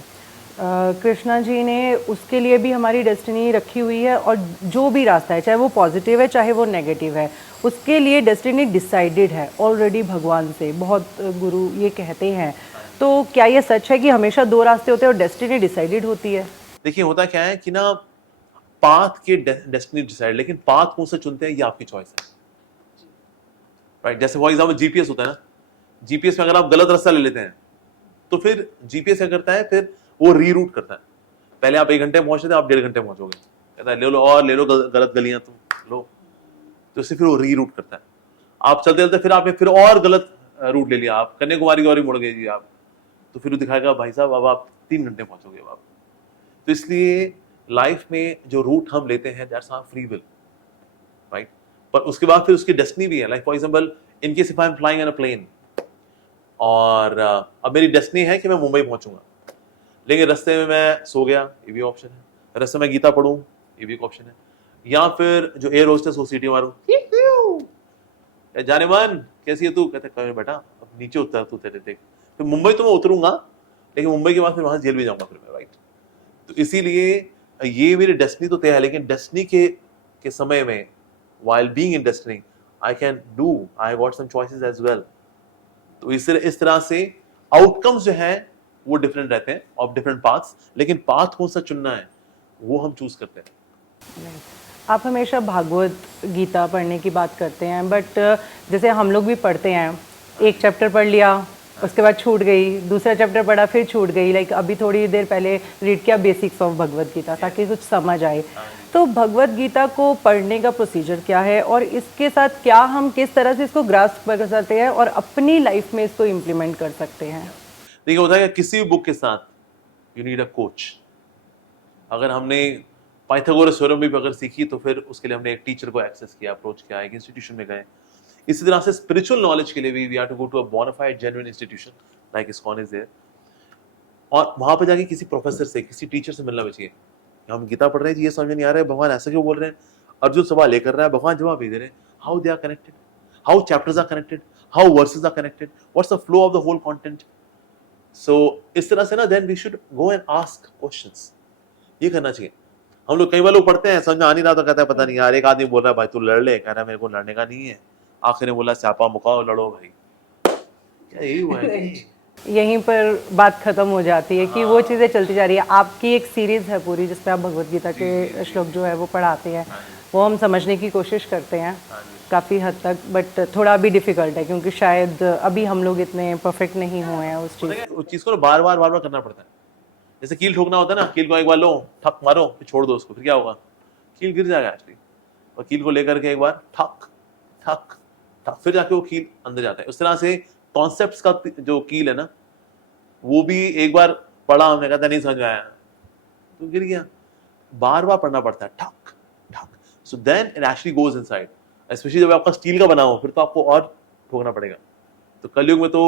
कृष्णा जी ने उसके लिए भी हमारी डेस्टिनी रखी हुई है, और जो भी रास्ता है, चाहे वो पॉजिटिव है चाहे वो नेगेटिव है, उसके लिए डेस्टिनी डिसाइडेड है ऑलरेडी भगवान से. बहुत गुरु ये कहते हैं. तो क्या ये सच है कि हमेशा दो रास्ते होते हैं और डेस्टिनी डिसाइडेड होती है? देखिए होता क्या है कि ना, पाथ के डेस्टिनी डिसाइड, लेकिन पाथ कौन सा चुनते हैं ये आपकी चॉइस है. राइट, जैसे फॉर एग्जाम्पल जीपीएस होता है ना, जीपीएस में अगर आप गलत रास्ता ले लेते हैं तो फिर जीपीएस क्या करता है, फिर वो रीरूट करता है. पहले आप 1 घंटे में पहुंचे थे, आप 1.5 घंटे में पहुंचोगे. कहता है ले लो और ले लो गलत गलियां तुम लो. तो इससे फिर वो रीरूट करता है. आप चलते चलते फिर आपने फिर और गलत रूट ले लिया, आप कन्याकुमारी की ओर ही मुड़ गए जी आप. तो फिर वो दिखाएगा भाई साहब अब आप 3 घंटे पहुंचोगे अब आप. तो इसलिए लाइफ में जो रूट हम लेते हैं that's our free will, right. पर उसके बाद फिर उसकी डेस्टिनी भी है. Like for example, in case if I am flying in a plane, और अब मेरी डेस्टिनी है कि मैं मुंबई पहुंचूंगा, लेकिन रास्ते में मैं सो गया, ये भी ऑप्शन है. रास्ते में गीता पढ़ूं, ये भी एक ऑप्शन है. या फिर जो एयर होस्टेस हो सीटी मारूं, जाने मन कैसी है तू, कहते कहे बेटा अब नीचे उतर तू, तेरे देख. फिर मुंबई तो मैं उतरूंगा, लेकिन मुंबई के बाद फिर वहां जेल भी जाऊंगा फिर मैं, राइट. तो इसीलिए ये मेरी डेस्टिनी तो तय है, लेकिन डेस्टिनी के समय में while being in destiny I can do, I got some choices as well. तो इस तरह से आउटकम्स जो हैं वो डिफरेंट रहते हैं ऑफ डिफरेंट पाथ्स, लेकिन पाथ कौन सा चुनना है वो हम चूज करते हैं. आप हमेशा भागवत गीता पढ़ने की बात करते हैं, बट जैसे हम लोग भी पढ़ते हैं, एक चैप्टर पढ़ लिया, उसके बाद छूट गई, दूसरा चैप्टर पढ़ा फिर छूट गई. लाइक अभी थोड़ी देर पहले रीड किया बेसिक्स ऑफ भगवत गीता ताकि कुछ समझ आए. तो भगवत गीता को पढ़ने का प्रोसीजर क्या है, और इसके साथ क्या हम किस तरह से इसको ग्रास्प कर सकते हैं और अपनी लाइफ में इसको इम्प्लीमेंट कर सकते हैं? देखिए होता है कि किसी भी बुक के साथ यू नीड अ कोच. अगर हमने पाइथागोरस थ्योरम भी अगर सीखी तो फिर उसके लिए हमने एक टीचर को एक्सेस किया, अप्रोच किया, एक इंस्टीट्यूशन में गए. इसी तरह से स्पिरिचुअल नॉलेज के लिए भी we have to go to a bona fide genuine institution like ISKCON is there, और वहां पे जाके किसी प्रोफेसर से, किसी टीचर से मिलना भी चाहिए. हम गीता पढ़ रहे हैं, ये समझ नहीं आ रहा है भगवान ऐसा क्यों बोल रहे हैं, अर्जुन सवाल लेकर रहा है, भगवान जवाब भी दे रहे हैं. How they are connected, how chapters are connected, how verses are connected, what's the flow of the whole content. So इस तरह से ना then we should go and ask questions. ये करना चाहिए. हम लोग कई बार लोग पढ़ते हैं, समझ में आ नहीं रहा तो कहता है पता नहीं यार. एक आदमी बोल रहा है भाई तू लड़ ले, कह रहा है मेरे को लड़ने का नहीं है. आखिर ने बोला स्यापा मुकाओ लड़ो भाई. क्या यही हुआ है? यहीं पर बात खत्म हो जाती है कि वो चीज़ें चलती जा रही है. आपकी एक सीरीज़ है पूरी जिसमें आप भगवत गीता के श्लोक जो है वो पढ़ाते हैं, वो हम समझने की कोशिश करते हैं काफ़ी हद तक, बट थोड़ा भी डिफ़िकल्ट है क्योंकि शायद अभी हम लोग इतने परफेक्ट नहीं हुए हैं उस चीज़. उस चीज को ना बार बार करना पड़ता है. जैसे कील ठोकना होता है ना, कील को एक बार लो, ठक मारो, फिर छोड़ दो उसको, फिर क्या होगा, कील गिर जाएगा एक्चुअली. और कील को लेकर के एक बार ठक ठक ठक, फिर जाके वो कील अंदर जाता है. उस तरह से कॉन्सेप्ट्स का जो कील है ना, वो भी एक बार पढ़ा हमने, कहता नहीं समझ में आया तो गिर गया. बार बार पढ़ना पड़ता है, ठक ठक. So then it actually goes inside. Specially जब आपका स्टील का बना हो फिर तो आपको और ठोकना पड़ेगा. तो कलयुग में तो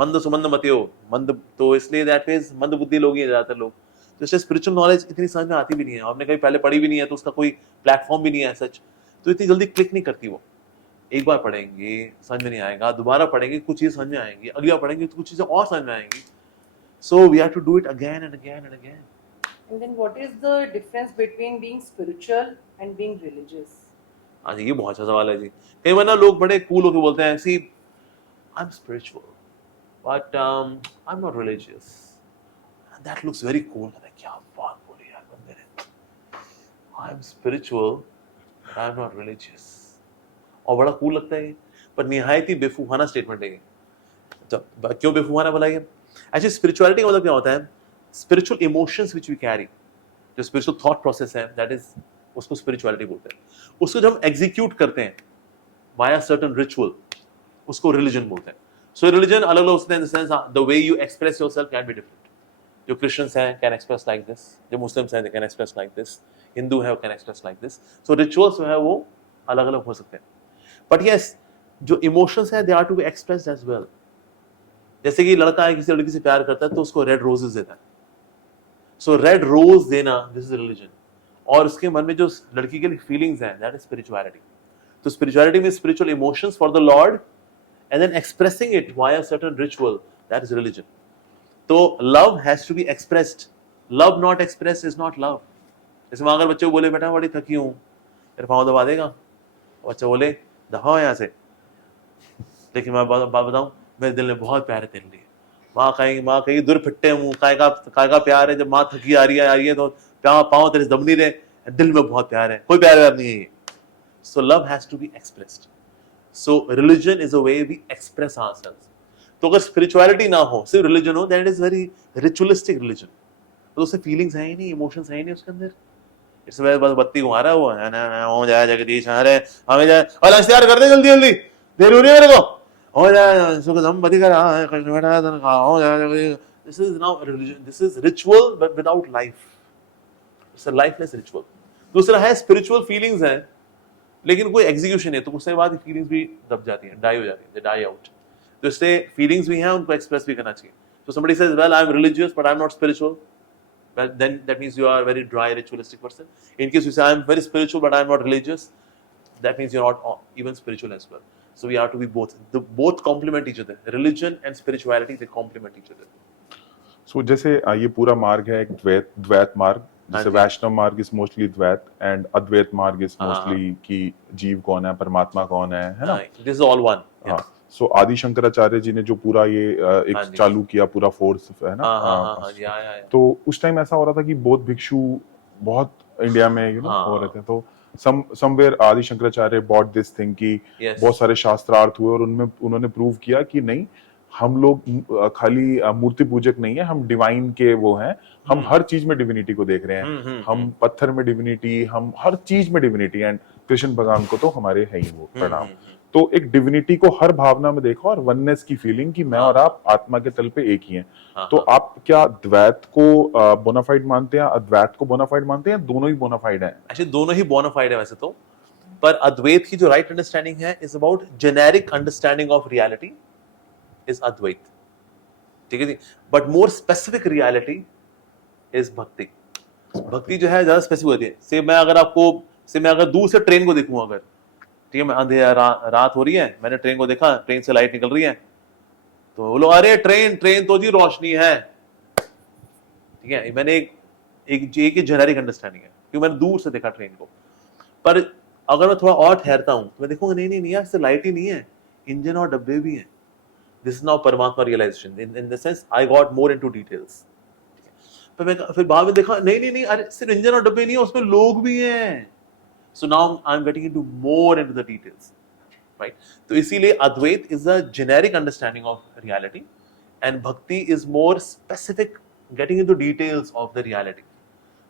मंद सुमंद मत हो, मंद तो इसलिए दैट मींस मंद बुद्धि लोग ही हैं ज्यादातर लोग. तो इसलिए स्पिरिचुअल नॉलेज इतनी समझ में आती भी नहीं है, हमने कहीं पहले पढ़ी भी नहीं है, तो उसका कोई प्लेटफॉर्म भी नहीं है सच, तो इतनी जल्दी क्लिक नहीं करती वो. एक बार पढ़ेंगे समझ में नहीं आएगा, दोबारा पढ़ेंगे कुछ चीज़ समझ में आएंगी, अगली बार पढ़ेंगे तो कुछ चीज़ें और समझ में आएंगी. So we have to do it again and again and again. And then what is the difference between being spiritual and being religious? हाँ जी, ये बहुत अच्छा सवाल है जी. कई बार ना लोग बड़े कूल होके बोलते हैं, see I'm spiritual but I'm not religious. And that looks very cool. कहते हैं क्या बात बोली यार बंदे ने, I'm spiritual but I'm not religious. और बड़ा कूल लगता है, पर निहायत ही बेवकूफाना स्टेटमेंट है ये. क्यों बेवकूफाना भला ये? एक्चुअली स्पिरिचुअलिटी का मतलब क्या होता है, spiritual emotions which we carry, जो स्पिरिचुअल थॉट प्रोसेस है, दैट इज, उसको स्पिरिचुअलिटी बोलते हैं. उसको जब हम एग्जीक्यूट करते हैं बाय सर्टेन रिचुअल, उसको रिलीजन बोलते हैं. सो रिलीजन अलग अलग होते हैं, in the sense the way you express yourself can be different. जो क्रिश्चियंस हैं कैन एक्सप्रेस लाइक दिस, जो मुस्लिम्स हैं they can express like this, Hindu है वो can express like this. So rituals जो है वो अलग अलग हो सकते हैं. बट यस, जो इमोशंस है they are to be expressed as well. जैसे कि लड़का है किसी लड़की से प्यार करता है तो उसको रेड रोजेस देता है, सो रेड रोज देना, दिस इज रिलीजन। और उसके मन में जो लड़की के लिए फीलिंग्स हैं, दैट इज स्पिरिचुअलिटी। तो स्पिरिचुअलिटी में spiritual emotions for the lord and then expressing it via certain ritual, that is religion. तो love has to be expressed, love not expressed is not love. जैसे वहां अगर बच्चे को बोले बेटा बड़ी थकी हूं, फिर पाँव दबा देगा, बच्चा बोले दबाओ यहाँ से, लेकिन मैं बात बताऊं, मेरे दिल में बहुत प्यार है तेरे लिए। माँ कहेगी दूर फिट्टे मुंह, काय का प्यार है, जब माँ थकी आ रही है तो पाँव तेरे दम नहीं रहे, दिल में बहुत प्यार है, कोई प्यार नहीं है ये। So love has to be expressed. So religion is a way we express ourselves. तो अगर स्पिरिचुअलिटी ना हो, सिर्फ रिलीजन हो, that is very ritualistic religion. तो उससे फीलिंग्स है ही नहीं, इमोशंस है ही नहीं उसके अंदर। इस वजह बस बत्ती घुमा रहा है वो, है ना, हो जाए जगदीश, अरे हमें जाए और लंच तैयार कर दे जल्दी जल्दी, देर हो रही है मेरे को, हो जाए सुख हम बती कर रहा है, बैठा है, हो जाए। This is now religion, this is ritual but without life, it's a lifeless ritual. दूसरा है स्पिरिचुअल फीलिंग्स है लेकिन कोई एग्जीक्यूशन है, तो उसके बाद फीलिंग्स भी दब जाती हैं, डाई हो जाती हैं, दे डाई आउट। तो इससे फीलिंग्स भी हैं, उनको एक्सप्रेस भी करना चाहिए। So somebody says, well, I'm religious, but I'm not spiritual. Well, then that means you are a very dry, ritualistic person. In case you say, I'm very spiritual, but I'm not religious, that means you're not even spiritual as well. So we have to be both. The both complement each other. Religion and spirituality, they complement each other. सो जैसे ये पूरा मार्ग है एक द्वैत मार्ग, जैसे हाँ जी। वैष्णव मार्ग इज मोस्टली द्वैत एंड अद्वैत मार्ग इज हाँ, मोस्टली कि जीव कौन है, परमात्मा कौन है ना। This is all one. हाँ, Yeah. सो आदि शंकराचार्य जी ने जो पूरा ये हाँ एक जी। चालू किया पूरा फोर्स है ना, हाँ, yeah. तो उस टाइम ऐसा हो रहा था कि बौद्ध भिक्षु बहुत इंडिया में हाँ। हो रहे थे, तो समवेयर आदि शंकराचार्य बॉट दिस थिंग कि Yes. बहुत सारे शास्त्रार्थ हुए और उनमें उन्होंने प्रूव किया कि नहीं, हम लोग खाली मूर्ति पूजक नहीं है, हम डिवाइन के वो हैं, हम हर चीज में डिविनिटी को देख रहे हैं, हम पत्थर में डिविनिटी, हम हर चीज में डिविनिटी, एंड कृष्ण भगवान को तो हमारे है ही वो प्रणाम। तो एक डिविनिटी को हर भावना में देखो और वननेस की फीलिंग कि मैं और आप आत्मा के तल पे एक ही हैं। तो आप क्या द्वैत को बोनाफाइड मानते हैं, अद्वैत को बोनाफाइड मानते हैं, दोनों ही बोनाफाइड हैं? एक्चुअली दोनों ही बोनाफाइड है वैसे तो, पर अद्वैत की जो राइट अंडरस्टैंडिंग है is about generic understanding of reality is Advaita, ठीक है जी। But more specific reality is bhakti. भक्ति जो है ज्यादा स्पेसिफिक होती है। से मैं अगर दूर से ट्रेन को देखूं, अगर ठीक है, मैं अंधेरा रात हो रही है, मैंने ट्रेन को देखा, ट्रेन से लाइट निकल रही है, तो बोलो अरे ट्रेन तो जी रोशनी है, ठीक है, मैंने एक जेनेरिक अंडरस्टैंडिंग है क्योंकि मैंने दूर से देखा ट्रेन को। पर अगर मैं थोड़ा और ठहरता हूं तो मैं देखूंगा नहीं यार, सिर्फ लाइट ही नहीं है, इंजन और डब्बे भी हैं। दिस इज नाउ परमात्मा realization, in the sense I got more into details. पर मैं फिर बाद में देखा नहीं, अरे सिर्फ इंजन और डब्बे नहीं है, उसमें लोग भी हैं। So now I'm getting more into the details, right? तो इसीलिए अद्वैत is a generic understanding of reality, and bhakti is more specific, getting into details of the reality.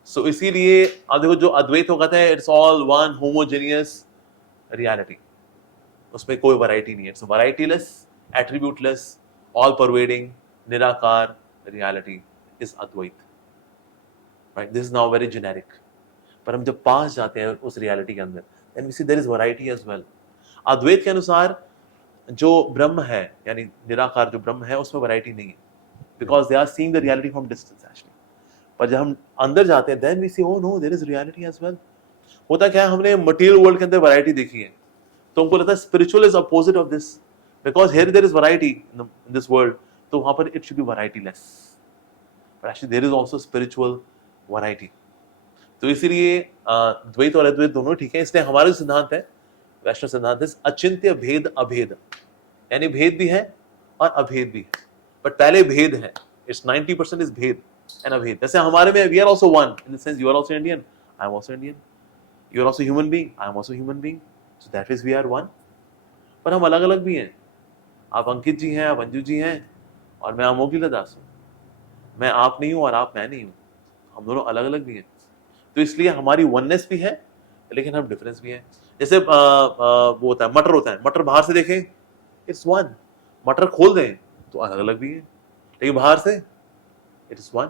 So इसीलिए अब देखो जो अद्वैत होगा था, it's all one homogeneous reality. उसमें कोई variety नहीं है, it's varityless, attributeless, all pervading, निराकार reality is Advaita, right? This is now very generic. पर हम जब पास जाते हैं उस रियलिटी के अंदर, then we see there is variety as well. अद्वैत के अनुसार जो ब्रह्म है, यानी निराकार जो ब्रह्म है, उसमें वैरायटी नहीं है, because they are seeing the reality from distance actually. पर जब हम अंदर जाते हैं, then we see oh no there is reality as well. होता क्या है, हमने मटेरियल वर्ल्ड के अंदर वैरायटी देखी है, तो हमको लगता है spiritual is opposite of this, because here there is variety in this world, तो वहां पर it should be variety less, but actually there is also spiritual variety. तो इसीलिए द्वैत और अद्वैत दोनों ठीक है। इसलिए हमारा जो सिद्धांत है, वैष्णव सिद्धांत है, अचिंत्य भेद अभेद, यानी भेद भी है और अभेद भी है, बट पहले भेद है, इट्स 90% इज भेद एंड अभेद। जैसे हमारे में we are also one in the sense you are also Indian, I am also Indian, you are also human being, I am also human being, so that is we are one. पर हम अलग अलग भी हैं, आप अंकित जी हैं, आप अंजू जी हैं, और मैं अमोघ लीलादास हूँ। मैं आप नहीं हूँ और आप मैं नहीं हूँ, हम दोनों अलग अलग भी हैं। तो इसलिए हमारी वननेस भी है, लेकिन हम डिफरेंस भी है। जैसे वो होता है, मटर होता है, मटर बाहर से देखें इट्स वन, मटर खोल दें तो अलग अलग भी है, लेकिन बाहर से इट इज वन।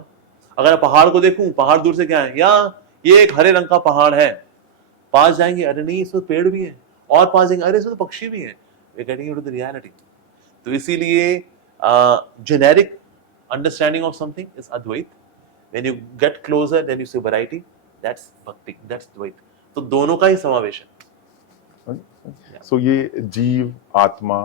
अगर पहाड़ को देखूं, पहाड़ दूर से क्या है, या ये एक हरे रंग का पहाड़ है, पास जाएंगे अरे नहीं इसमें पेड़ भी है, और पास जाएंगे अरे इसमें तो पक्षी भी है, we getting into the reality. तो इसीलिए generic understanding of something is Advaita, When you get closer, then you say variety. That's bhakti. That's Dvait. तो दोनों का ही समावेश है. सो ये जीव आत्मा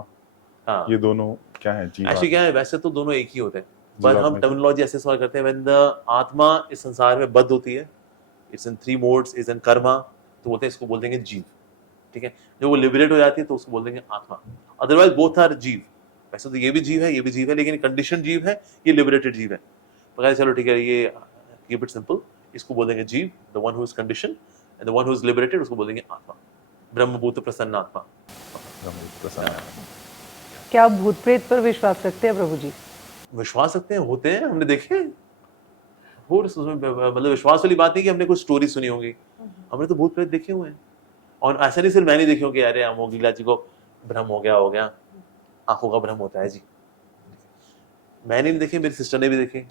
हाँ. ये दोनों क्या है? जीव Actually क्या है, वैसे तो दोनों एक ही होते हैं, पर जीवात्मा हम टर्मिनोलॉजी ऐसे इस्तेमाल करते हैं. When the आत्मा इस संसार में बद्ध होती है, it's in 3 modes, is in karma, तो बोलते हैं इसको बोल देंगे जीव. ठीक है. जब वो लिबरेट हो जाती है तो उसको बोल देंगे आत्मा. अदरवाइज बोथ आर जीव. वैसे तो ये भी जीव है, ये भी जीव है, लेकिन कंडीशन जीव है, ये लिबरेटेड जीव है. तो कहते चलो ठीक है, ये कीप इट सिंपल, इसको बोल देंगे जीव, the one who is condition, and the one who is liberated उसको बोल देंगे आत्मा. ब्रह्मभूत प्रसन्न आत्मा. क्या आप भूत प्रेत पर विश्वास रखते हैं प्रभु जी? विश्वास रखते हैं, होते हैं, हमने देखे हैं. और उसमें मतलब विश्वास वाली बात नहीं कि हमने कुछ स्टोरी सुनी होगी, हमने तो भूत प्रेत देखे हुए हैं. और ऐसा नहीं सिर्फ मैंने देखे होंगे, अरे अमोगिला जी को भ्रम हो गया, आंखों का भ्रम होता है जी. मैंने नहीं देखे, मेरी सिस्टर ने भी देखे,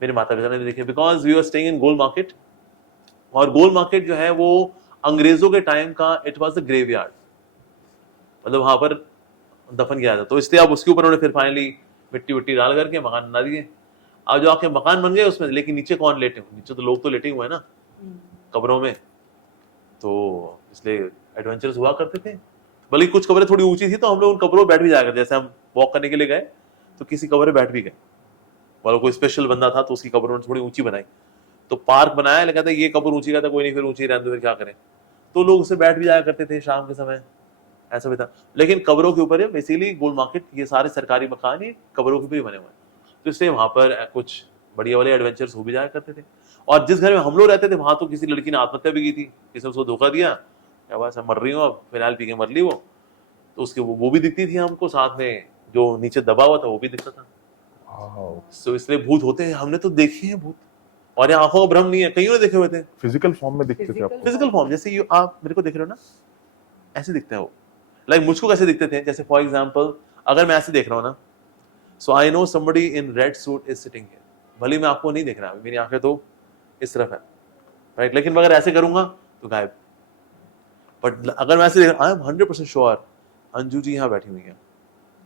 मेरे माता पिता ने भी देखे, because we are staying in Gol Market. और गोल मार्केट जो है वो अंग्रेजों के टाइम का इट वाज द ग्रेवयार्ड, मतलब वहां पर दफन किया जाता. तो इसलिए अब उसके ऊपर उन्होंने फिर फाइनली मिट्टी विट्टी डाल करके मकान बना दिए. अब जो आपके मकान बन गए उसमें, लेकिन नीचे कौन लेटे हुए? नीचे तो लोग तो लेटे हुए हैं ना कब्रों में. तो इसलिए एडवेंचर्स हुआ करते थे. बल्कि कुछ कब्रें थोड़ी ऊंची थी तो हम लोग उन कब्रों में बैठ भी जाया करते. जैसे हम वॉक करने के लिए गए तो किसी कब्र में बैठ भी गए, मतलब कोई स्पेशल बंदा था तो उसकी कब्र उन्होंने थोड़ी ऊंची बनाई, तो पार्क बनाया, लगा था ये कब्र ऊंची का था, कोई नहीं फिर ऊंची रहने दो, फिर क्या करें. तो लोग उससे बैठ भी जाया करते थे शाम के समय, ऐसा भी था. लेकिन कब्रों के ऊपर बेसिकली गोल मार्केट, ये सारे सरकारी मकान ये कब्रों के ऊपर ही बने हुए हैं. तो इसलिए वहां पर कुछ बढ़िया वाले एडवेंचर्स हो भी जाया करते थे. और जिस घर में हम लोग रहते थे वहां तो किसी लड़की ने आत्महत्या भी की थी, किसी ने उसको धोखा दिया, क्या बात है, मर रही हूँ अब, फिलहाल पी के मर ली वो. तो उसके वो भी दिखती थी हमको, साथ में जो नीचे दबा हुआ था वो भी दिखता था. सो इसलिए भूत होते हैं, हमने तो देखे हैं भूत. और ये आंखों का भ्रम नहीं है, कईयों ने देखे हुए थे फिजिकल फॉर्म में दिखते थे आपको? फिजिकल फॉर्म, जैसे ये आप मेरे को देख रहे हो ना, ऐसे दिखते हैं वो. लाइक मुझको कैसे दिखते थे, जैसे फॉर एग्जांपल अगर मैं ऐसे देख रहा हूँ ना, so I know somebody in red suit is sitting here. भले मैं आपको नहीं देख रहा, मेरी आंखें तो इस तरफ है, राइट, लेकिन मैं अगर ऐसे करूंगा तो गायब. बट अगर मैं ऐसे देख, I am 100% sure Anju ji यहाँ बैठी हुई है,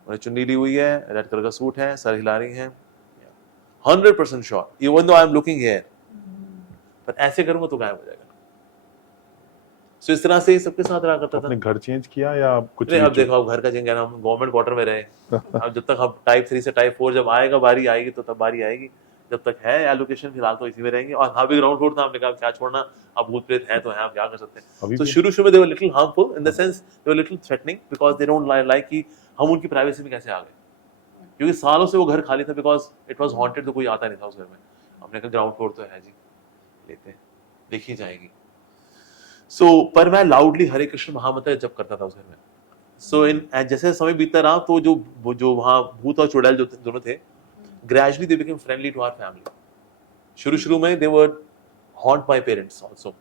उन्हें चुन्नी ली हुई है, रेड कलर का सूट है, सर हिला रही हैं, 100% sure, even though I am looking here. पर ऐसे करूंगा तो गायब हो जाएगा. सो इस तरह से सबके साथ रहा करता था. आपने घर चेंज किया या कुछ? नहीं, अब देखो, अब घर का चेंज करना, हम गवर्नमेंट क्वार्टर में रहे. अब जब तक हम टाइप 3 से टाइप 4 जब आएगा, बारी आएगी तो तब बारी आएगी. जब तक है एलोकेशन फिलहाल तो इसी में रहेंगे. और हाँ भी ग्राउंड फ्लोर था, हमने कहा क्या छोड़ना, अब भूत प्रेत है तो है, आप क्या कर सकते हैं. तो शुरू में they were little harmful in the sense, they were little threatening, because they don't like कि हम उनकी प्राइवेसी में कैसे आ गए, क्योंकि सालों से वो घर खाली था, बिकॉज इट वाज हॉन्टेड, तो कोई आता नहीं था उस घर में. हमने कहा ग्राउंड फ्लोर तो है जी, लेते हैं, देखी जाएगी. सो पर मैं लाउडली हरे कृष्ण महामंत्र जप करता था उस घर में. सो इन जैसे समय बीतता रहा तो जो वहाँ भूत और चुड़ैल जो दोनों थे, gradually they became friendly to our family. शुरू में they were haunt my parents also.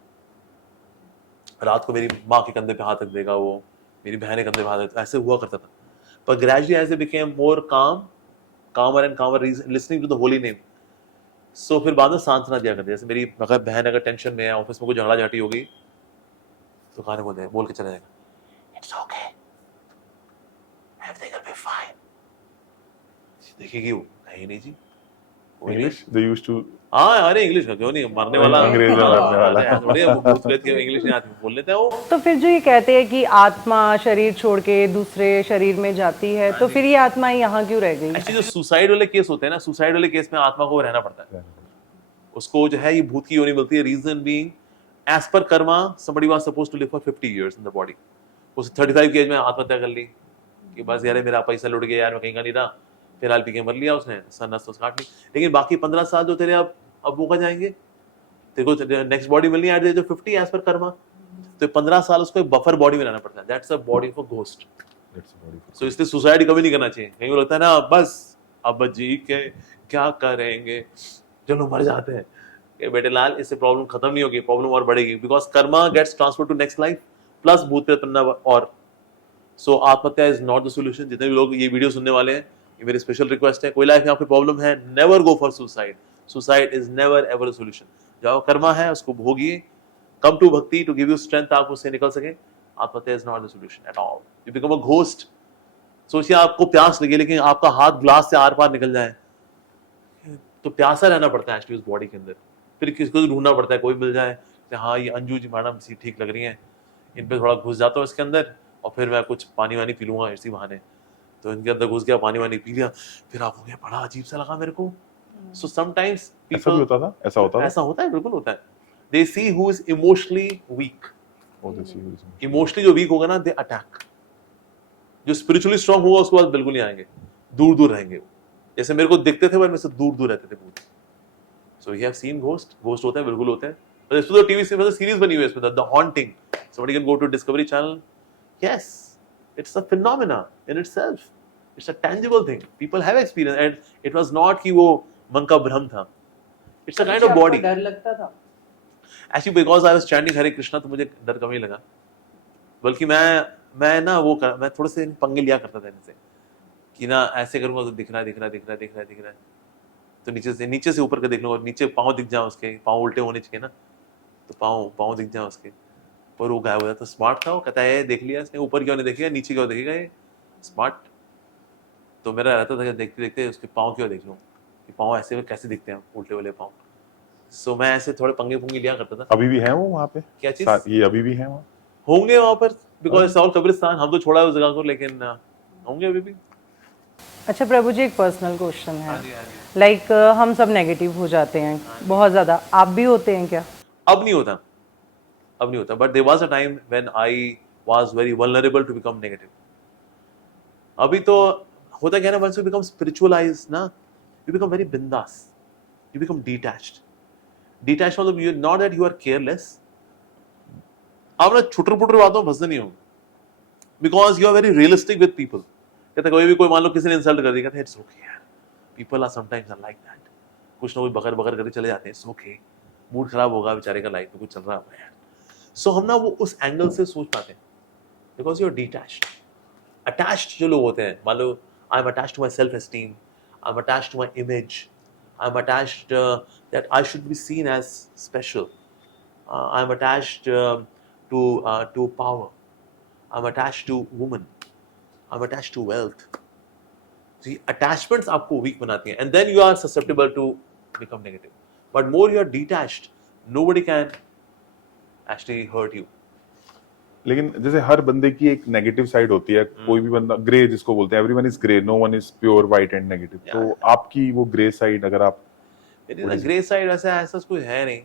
रात को मेरी माँ के कंधे पे हाथ रख देगा वो, मेरी बहन के कंधे पे हाथ रख, ऐसे हुआ करता था. पर gradually as they became more calmer and calmer listening to the holy name. So फिर बाद में सांत्वना दिया करते. जैसे मेरी बहन अगर टेंशन में है, ऑफिस में कोई झगड़ा झाटी होगी, तो खाने बोल के चला जाएगा, it's okay, everything will be fine. देखिए वो कहीं नहीं जी, इंग्लिश दे यूज्ड टू. हाँ, अरे इंग्लिश का क्यों नहीं, मरने वाला अंग्रेज में मरने वाला थोड़ी भूत प्रेत के इंग्लिश नहीं आती, बोल लेते हैं वो. तो फिर जो ये कहते हैं कि आत्मा शरीर छोड़ के दूसरे शरीर में जाती है, तो फिर ये आत्मा यहाँ क्यों रह गई? एक्चुअली जो सुसाइड वाले केस होते हैं ना, सुसाइड वाले केस में आत्मा को रहना पड़ता है, उसको जो है ये भूत की योनि मिलती है. रीजन बीइंग एज पर Karma somebody was supposed to live for 50 years in the body. उस 35 की एज में आत्महत्या कर ली कि बस यार मेरा पैसा लुट गया यार, मैं कहीं का नहीं रहा, फिलहाल पी के मर लिया उसने, नस काट ली. लेकिन बाकी 15 साल जो तेरे अब वो का जाएंगे, तेरे को नेक्स्ट बॉडी मिलनी है एट द एज ऑफ 50 एज पर कर्मा. तो 15 साल उसको एक बफर बॉडी में रहना पड़ता है. That's a body for ghost. So इसलिए सुसाइड कभी नहीं करना चाहिए. कहीं को लगता है ना बस अब जी के क्या करेंगे, चलो मर जाते हैं. बेटे लाल, इससे प्रॉब्लम खत्म नहीं होगी, प्रॉब्लम और बढ़ेगी, because karma gets transfer to next life plus भूत प्रेत बनना. और सो आत्महत्या इज नॉट द सॉल्यूशन. जितने भी लोग ये वीडियो सुनने वाले हैं, ये मेरी स्पेशल रिक्वेस्ट है, कोई लाइफ में आपकी प्रॉब्लम है, never go for suicide. Suicide is never ever a solution. जो कर्मा है उसको भोगिए, कम टू भक्ति टू गिव यू स्ट्रेंथ, आप उससे निकल सके. आत्महत्या is not the solution at all. You become a ghost. सोचिए आपको प्यास लगी, लेकिन आपका हाथ ग्लास से आर पार निकल जाए, तो प्यासा रहना पड़ता है एक्चुअली उस बॉडी के अंदर, फिर किसी को ढूंढना पड़ता है, कोई मिल जाए कि हाँ ये अंजू जी मैडम सी ठीक लग रही हैं, इन पे थोड़ा घुस जाता हूँ इसके अंदर और फिर मैं कुछ पानी वानी पी लूंगा इसी बहाने, तो इनके अंदर घुस गया, पानी वानी पी लिया, फिर आप हो गया, बड़ा अजीब सा लगा मेरे को। सो समटाइम्स ऐसा भी होता था, ऐसा होता था। ऐसा होता है, बिल्कुल होता है। They see who is emotionally weak, emotionally जो वीक होगा ना दे अटैक, जो स्पिरिचुअली स्ट्रांग होगा उसके बाद बिल्कुल नहीं आएंगे, दूर दूर रहेंगे। जैसे मेरे को दिखते थे पर मेरे से दूर दूर रहते थे पूरे। So you have seen ghost, ghost होते हैं, बिल्कुल होते हैं। पर इस पे तो टीवी से मतलब सीरीज बनी हुई है इसमें, the haunting, somebody can go to Discovery Channel. Yes, it's a phenomena in itself. It's a tangible thing. People have experience and it was not कि वो मन का भ्रम था. It's a kind of body. डर लगता था? Actually because I was chanting Hare Krishna तो मुझे डर कम ही लगा, बल्कि मैं ना मैं थोड़े से पंगे लिया करता था इनसे कि ना ऐसे करूंगा तो दिख रहा है, तो नीचे से ऊपर का देख लूंगा, नीचे पाँव दिख जाए उसके, पाँव उल्टे होने चाहिए ना, तो पाँव दिख जाए उसके, पर वो गायब हो जाता। स्मार्ट था वो, कहता है देख लिया इसने, ऊपर क्यों नहीं देखेगा, नीचे क्यों देखेगा ये, स्मार्ट। तो मेरा रहता था कि देखते देखते उसके पाँव क्यों देख लूँ कि पाँव ऐसे में कैसे दिखते हैं उल्टे वाले पाँव। सो मैं ऐसे थोड़े पंगे पुंगे लिया करता था। अभी भी है वो वहाँ पे? क्या चीज? ये अभी भी है वहाँ? होंगे वहाँ पर, बिकॉज इट्स ऑल कब्रिस्तान, हम तो छोड़ा है उस जगह को, लेकिन होंगे अभी भी। अच्छा प्रभु जी, एक पर्सनल क्वेश्चन है, लाइक हम सब नेगेटिव हो जाते हैं बहुत ज़्यादा, आप भी होते हैं क्या? अब नहीं होता, but there was a time when I was very vulnerable to become negative. अभी तो होता क्या है ना, once you become spiritualized ना, you become very bindas, you become detached मतलब you not that you are careless, आप ना छुटर पुटर बातों में फंसते नहीं हो, because you are very realistic with people। कहते कोई भी, कोई मान लो किसी ने इंसल्ट कर दिया, कहते इट्स ओके यार, people are sometimes are like that, कुछ ना कुछ बकर बकर करके चले जाते हैं, इट्स ओके, मूड खराब होगा बेचारे का, लाइफ में कुछ चल रहा होगा यार। सो हम ना वो उस एंगल से सोच पाते हैं, because you are detached. Attached जो लोग होते हैं, मान लो I am attached to my self esteem, I am attached to my image, I am attached that I should be seen as special, I am attached to power, I am attached to woman, I am attached to wealth. ये attachments आपको weak बनाती हैं, and then you are susceptible to become negative. But more you are detached, nobody can actually hurt you। लेकिन जैसे हर बंदे की एक negative side होती है, कोई भी बंदा ग्रे जिसको बोलते हैं, everyone is grey, no one is pure white and negative. तो आपकी वो ग्रे साइड, अगर आप, मेरी ग्रे साइड ऐसा कुछ है नहीं।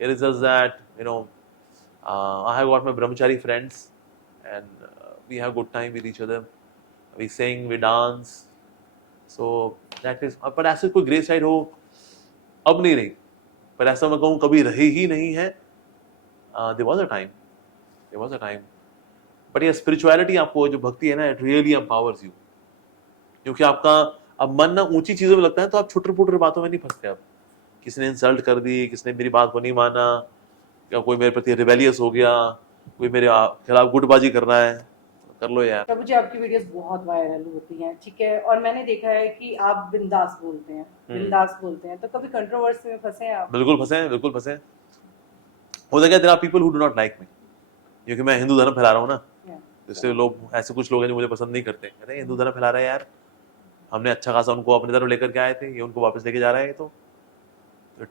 It is just that I have got my brahmachari friends and we have good time with each other, we sing, we dance, so that is, पर ऐसे कोई ग्रे साइड हो अब नहीं रही, पर ऐसा मैं कहूँ कभी रही ही नहीं है। there was a time, but ये spirituality आपको जो भक्ति है ना, it really empowers you, क्योंकि आपका अब मन ना ऊंची चीजों में लगता है, तो आप छुटर पुटर बातों में नहीं फंसते। अब किसी ने इंसल्ट कर दी, किसी ने मेरी बात को नहीं माना, या कोई मेरे प्रति रिबेलियस हो गया, कोई मेरे खिलाफ गुटबाजी कर रहा है, कर लो यार। प्रभु जी, आपकी वीडियोस बहुत वायरल होती हैं, ठीक है, और मैंने देखा है कि आप बिंदास बोलते हैं, तो कभी कंट्रोवर्सी में फंसे हैं आप? बिल्कुल फंसे हैं। होता क्या, there are people who do not like me, क्योंकि मैं हिंदू धर्म फैला रहा हूँ ना, जिससे लोग, ऐसे कुछ लोग हैं जो मुझे पसंद नहीं करते, कहते हैं हिंदू धर्म फैला रहा है यार, हमने अच्छा खासा उनको अपनी तरफ लेकर के आए थे, ये उनको वापस लेके जा रहा है, तो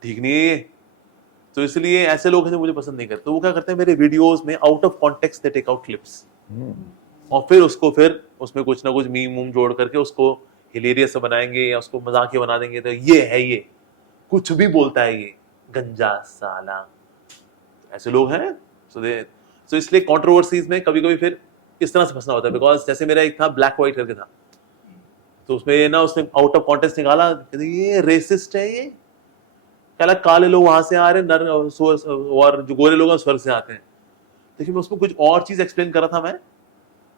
ठीक नहीं है ये। तो इसलिए ऐसे लोग हैं जो मुझे पसंद नहीं करते, तो वो क्या करते हैं, मेरे वीडियोस में out of context they take out clips, और फिर उसमें कुछ ना कुछ मीम मूम जोड़ करके उसको हिलेरियस बनाएंगे, या उसको मजाकिया बना देंगे, तो ये कुछ भी बोलता है ये गंजा साला, ऐसे लोग हैं। सो इसलिए कंट्रोवर्सीज में कभी कभी फिर इस तरह से फंसना होता है, बिकॉज जैसे मेरा एक था ब्लैक व्हाइट करके था, तो उसमें ना उसने आउट ऑफ कॉन्टेक्स्ट निकाला, ये रेसिस्ट है, ये कहला काले लोग वहां से आ रहे हैं, नर और जो गोरे लोग हैं स्वर्ग से आते हैं। देखिए मैं उसमें कुछ और चीज एक्सप्लेन कर रहा था मैं,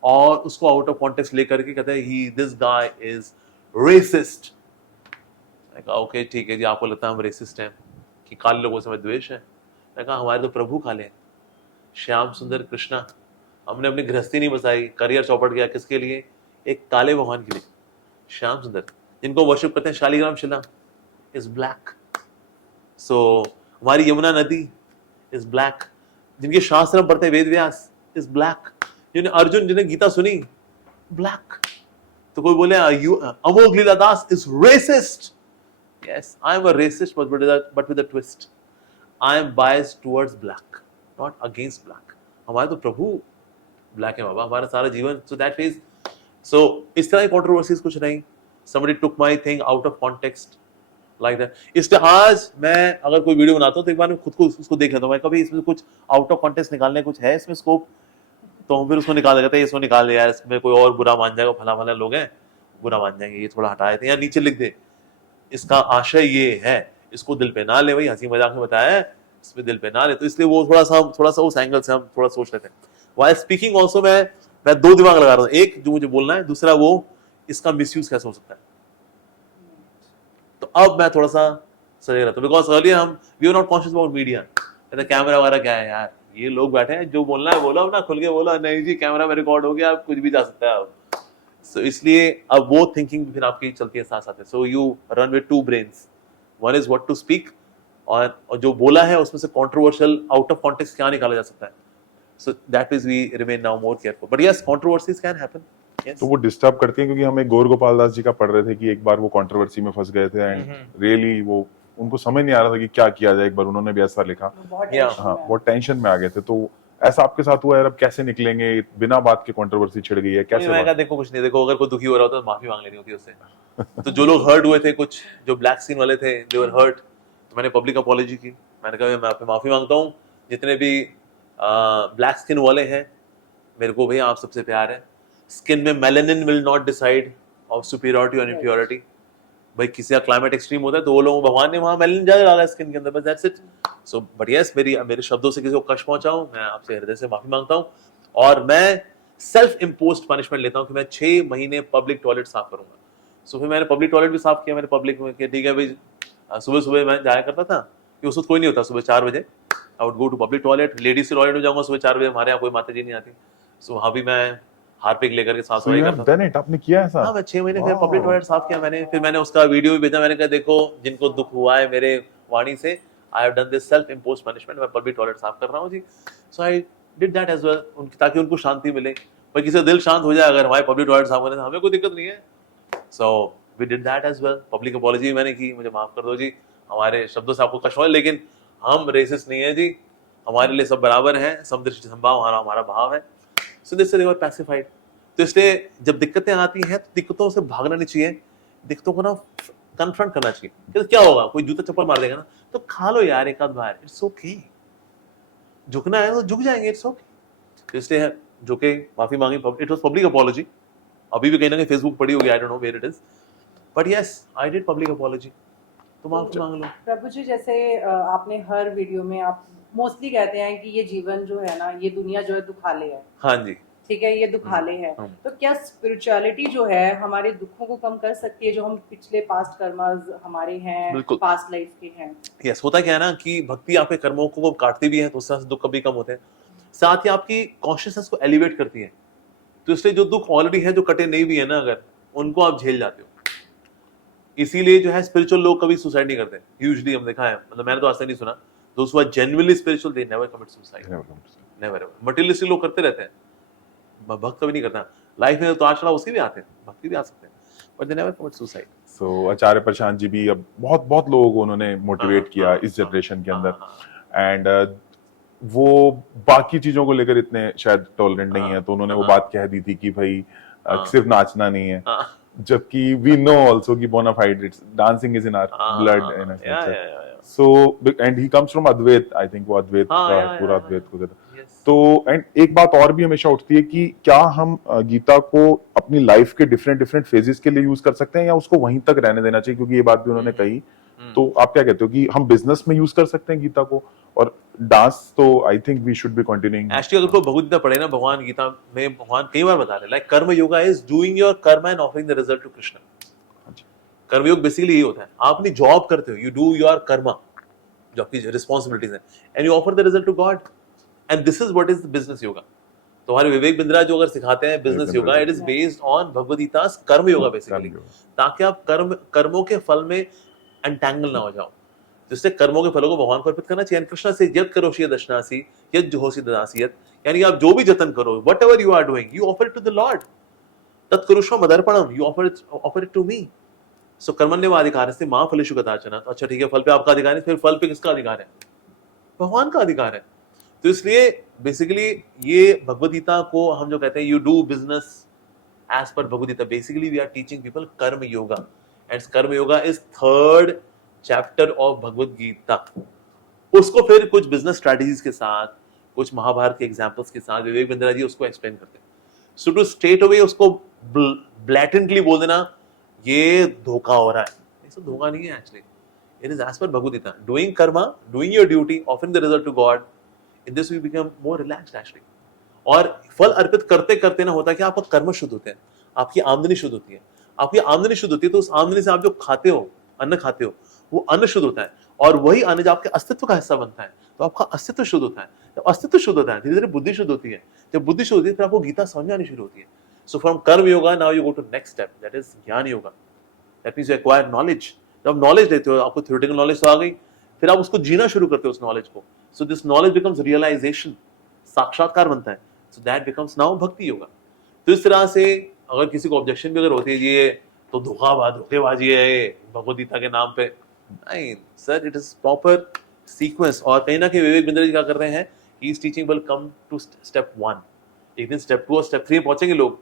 और उसको आउट ऑफ कॉन्टेक्स्ट लेकर के कहते हैं दिस गाय इज रेसिस्ट। मैं कहा ओके ठीक है जी, आपको लगता है हम रेसिस्ट हैं कि काले लोगों से हमें द्वेष है? मैं कहा हमारे तो प्रभु काले हैं, श्याम सुंदर कृष्णा, हमने अपनी गृहस्थी नहीं बसाई, करियर चौपट गया, किसके लिए? एक काले भगवान के लिए, श्याम सुंदर, जिनको वर्शिप करते हैं शालीग्राम शिला इज ब्लैक। सो हमारी यमुना नदी इज ब्लैक, जिनके शास्त्र हम पढ़ते हैं वेद व्यास इज ब्लैक, जिन्हें अर्जुन, जिन्हें गीता सुनी, ब्लैक। तो कोई बोले Amogh Lila Das is racist, Yes, I am a racist, but with a twist. I am biased towards black, not against black. हमारे तो प्रभु black है बाबा, हमारा सारा जीवन. So that is, so इस तरह की controversies कुछ नहीं. Somebody took my thing out of context like that. इसलिए आज मैं अगर कोई वीडियो बनाता हूँ तो एक बार मैं खुद को उसको देख लेता हूँ, मैं कभी इसमें कुछ आउट ऑफ कॉन्टेक्स्ट निकालने कुछ है इसमें स्कोप, तो हम फिर उसको निकाल देते हैं, इसको निकाल दिया, इसमें कोई और बुरा मान जाएगा, फला फला लोग हैं बुरा मान जाएंगे, ये थोड़ा हटाए थे या नीचे लिख दे, इसका आशय ये है, इसको दिल पे ना ले, भाई हंसी मजाक में बताया है, इसमें दिल पे ना ले. तो इसलिए वो थोड़ा सा उस एंगल से हम थोड़ा सोच लेते हैं. वाइल स्पीकिंग ऑल्सो मैं दो दिमाग लगा रहा हूँ, एक जो मुझे बोलना है, दूसरा वो इसका मिसयूज कैसे हो सकता है. तो अब मैं थोड़ा सा सजग रहता हूँ, बिकॉज अर्लियर हम we are not conscious about media. Camera वगैरह क्या है यार, ये लोग बैठे हैं, जो बोलना है बोलो, अपना खुल के बोलो, नहीं जी कैमरा में रिकॉर्ड हो गया, आप कुछ भी जा सकता है अब. So, इसलिए अब वो थिंकिंग फिर आपकी चलती है साथ साथ. So you run with two brains, one is what to speak, और जो बोला है उसमें से कंट्रोवर्शियल आउट ऑफ कॉन्टेक्स्ट क्या निकाला जा सकता है. So that is we remain now more careful, but yes controversies can happen. तो वो डिस्टर्ब करती हैं, क्योंकि हम एक गौर गोपाल दास जी का पढ़ रहे थे कि एक बार वो कंट्रोवर्सी में फंस गए थे एंड रियली वो उनको समझ नहीं आ रहा था कि क्या किया जाए. एक बार उन्होंने भी ऐसा लिखा, हाँ वो टेंशन में आ गए थे. तो ऐसा आपके साथ हुआ है? अब कैसे निकलेंगे, बिना बात के कंट्रोवर्सी छिड़ गई है, कैसे? मैं कहा देखो कुछ नहीं, देखो अगर कोई दुखी हो रहा होता तो माफी मांग लेनी होती है उससे. तो जो लोग हर्ट हुए थे, कुछ जो ब्लैक स्किन वाले थे, दे वर हर्ट, तो मैंने पब्लिक अपॉलॉजी की. मैंने कहा मैं आप पे माफी मांगता हूँ, जितने भी ब्लैक स्किन वाले हैं, मेरे को भैया आप सबसे प्यार है. स्किन में melanin will not decide of superiority और इंफीरियरिटी. भाई किसी का क्लाइमेट एक्सट्रीम होता है तो वो लोग, भगवान ने वहां मेलानिन ज्यादा डाला है स्किन के अंदर, बस that's it. So but yes, मेरे शब्दों से किसी को कष्ट पहुंचाऊं, मैं आपसे हृदय से माफी मांगता हूं. और मैं सेल्फ इम्पोज्ड पनिशमेंट लेता हूं कि मैं 6 महीने पब्लिक टॉयलेट साफ करूंगा. सो फिर मैंने पब्लिक टॉयलेट भी साफ किया, मैंने पब्लिक में कि ठीक है भाई, सुबह सुबह मैं जाया करता था कि उस वक्त कोई नहीं होता, सुबह 4 बजे I would go to public toilet. Ladies toilet में जाऊंगा सुबह 4 बजे, हमारे यहाँ कोई माता जी नहीं आती, सो वहां भी मैं हार्पिक लेकर के साफ सफाई करता था. आपने किया ऐसा? हाँ, मैं 6 महीने फिर पब्लिक टॉयलेट साफ किया मैंने. फिर मैंने उसका वीडियो भी भेजा, मैंने कहा देखो जिनको दुख हुआ है मेरे वाणी से, I have done this self imposed punishment, मैं पब्लिक टॉयलेट साफ कर रहा हूँ जी. So I did that as well, ताकि उनको शांति मिले. भाई किसी का दिल शांत हो जाए अगर हमारे पब्लिक टॉयलेट साफ करने से, हमें कोई दिक्कत नहीं है. So we did that as well. Public apology मैंने की, मुझे माफ कर दो जी, हमारे शब्दों से आपको कष्ट हुआ, लेकिन हम रेसिस्ट नहीं है जी, हमारे लिए सब बराबर है, समदृष्टि संभाव हमारा भाव है. So this they were pacified. तो इसलिए जब दिक्कतें आती हैं तो दिक्कतों से भागना नहीं चाहिए, दिक्कतों को ना कन्फ्रंट करना चाहिए. कि क्या होगा, कोई जूता चप्पल मार देगा ना, तो खा लो यार एक आध बार, इट्स ओके. झुकना है तो झुक जाएंगे, इट्स ओके. तो इसलिए झुके, माफी मांगी, इट वाज पब्लिक अपॉलॉजी. अभी भी कहीं ना कहीं फेसबुक पड़ी होगी, I don't know where it is, but yes I did public apology. तो माफी मांग लो. प्रभु जी, जैसे आपने हर वीडियो में आप मोस्टली कहते हैं कि ये जीवन जो है ना, ये दुनिया जो है दुखाले है. हाँ जी, ठीक है, ये दुखाले है. तो क्या स्पिरिचुअलिटी जो है हमारे दुखों को कम कर सकती है, जो हम पिछले पास्ट कर्मस हमारे हैं, पास्ट लाइफ के हैं? यस, होता क्या है ना कि भक्ति आपके कर्मों को काटती भी है, तो उससे दुख कभी कम होते हैं, साथ ही आपकी कॉन्शियसनेस को एलिवेट करती है. तो इसलिए जो दुख ऑलरेडी है, जो कटे नहीं भी है ना, अगर उनको आप झेल जाते हो. इसीलिए जो है स्पिरिचुअल लोग कभी सुसाइड नहीं करते यूजुअली, हम देखा है, मतलब मैंने तो आज तक नहीं सुना. Those who are genuinely spiritual they never commit suicide, never ever. Materialistic लोग करते रहते हैं, भक्त कभी नहीं करता. लाइफ में तो आज चला उसके भी आते हैं, भक्ति भी आ सकते हैं, but they never commit suicide. So Acharya Prashant ji भी अब बहुत लोगों को उन्होंने मोटिवेट किया इस जनरेशन के अंदर, एंड वो बाकी चीजों को लेकर इतने शायद टॉलरेंट नहीं है, तो उन्होंने वो बात कह दी थी कि भाई सिर्फ नाचना नहीं है, जबकि वी नो आल्सो कि bonafide it's dancing is in our blood in a sense. So and he comes from Advaita, I think वो अद्वैत का पूरा अद्वैत को देता. तो एंड एक बात और भी हमेशा उठती है कि क्या हम गीता को अपनी लाइफ के डिफरेंट फेजेस के लिए यूज कर सकते हैं, या उसको वहीं तक रहने देना चाहिए, क्योंकि ये बात भी उन्होंने कही. तो आप क्या कहते हो कि हम बिजनेस में यूज कर सकते हैं गीता को, और डांस तो I think we should be continuing. Actually अगर कोई भगवद गीता पढ़े ना, भगवान गीता में भगवान कई बार बता रहे हैं, like karma yoga is doing your karma and offering the result to Krishna. Karmayoga basically यही होता है, आप अपनी जॉब करते हो, यू डू योर कर्म, जो आपकी रिस्पॉन्सिबिलिटीज है, and you offer the result to God, and this is what is business yoga. तो हमारे विवेक बिंद्रा जो अगर सिखाते हैं business yoga, it is based on Bhagavad Gita karma yoga basically, ताकि आप कर्मों के फल में एंटैंगल ना हो जाओ, जिससे कर्मों के फलों को भगवान को अर्पित करना चाहिए. कृष्ण से यद करोषि दशनासी यद जुहोषि ददासी, यानी आप जो भी जतन करो, whatever you are doing, you offer it to the lord. तत्कुरुष्व मदर्पणम, you offer it to me. So कर्मण्येवाधिकारस्ते मा फलेषु कदाचन। तो अच्छा ठीक है, फल पे आपका अधिकार है, फिर फल पे किसका अधिकार है? भगवान का अधिकार है। तो इसलिए बेसिकली ये भगवद गीता को हम जो कहते हैं you do business as per Bhagavad Gita, basically we are teaching people karma yoga, and karma yoga is third chapter of Bhagavad Gita. उसको फिर कुछ बिजनेस स्ट्रेटजीज के साथ, कुछ महाभारत के एग्जांपल्स के साथ विवेक बिंद्रा जी उसको एक्सप्लेन करते हैं। सो टू स्ट्रेट अवे उसको ब्लैटेंटली बोल देना ये धोखा हो रहा है, ऐसा धोखा नहीं है actually. It is as per Bhagavad Gita. Doing karma, doing your duty, offering the result to God. In this we become more relaxed actually. और फल अर्पित करते करते ना होता है कि आपका कर्म शुद्ध होते हैं, आपकी आमदनी शुद्ध होती है। आपकी आमदनी शुद्ध होती है तो उस आमदनी से आप जो खाते हो, अन्न खाते हो, वो अन्न शुद्ध होता है, और वही अन्न जब आपके अस्तित्व का हिस्सा बनता है तो आपका अस्तित्व शुद्ध होता है। जब अस्तित्व शुद्ध होता है धीरे धीरे बुद्धि शुद्ध होती है। जब बुद्धि शुद्ध होती है फिर आपको गीता समझ में आनी शुरू होती है। So from karma yoga now you go to next step, that is gyan yoga. That means you acquire knowledge. जब नॉलेज लेते हो, आपको थ्योरेटिकल नॉलेज तो आ गई, फिर आप उसको जीना शुरू करते हो उस नॉलेज को। So this knowledge becomes realization, साक्षात्कार बनता है। सो दैट बिकम्स नाउ भक्ति योगा। तो इस तरह से अगर किसी को ऑब्जेक्शन भी अगर होती है ये तो धोखेबाजी है भगवद गीता के नाम पे, नहीं sir, it is proper sequence. और कहीं ना कहीं विवेक बिंद्रा जी क्या कर रहे हैं, he is teaching will come to step 1, एक दिन स्टेप 2 और स्टेप 3 पहुंचेंगे लोग,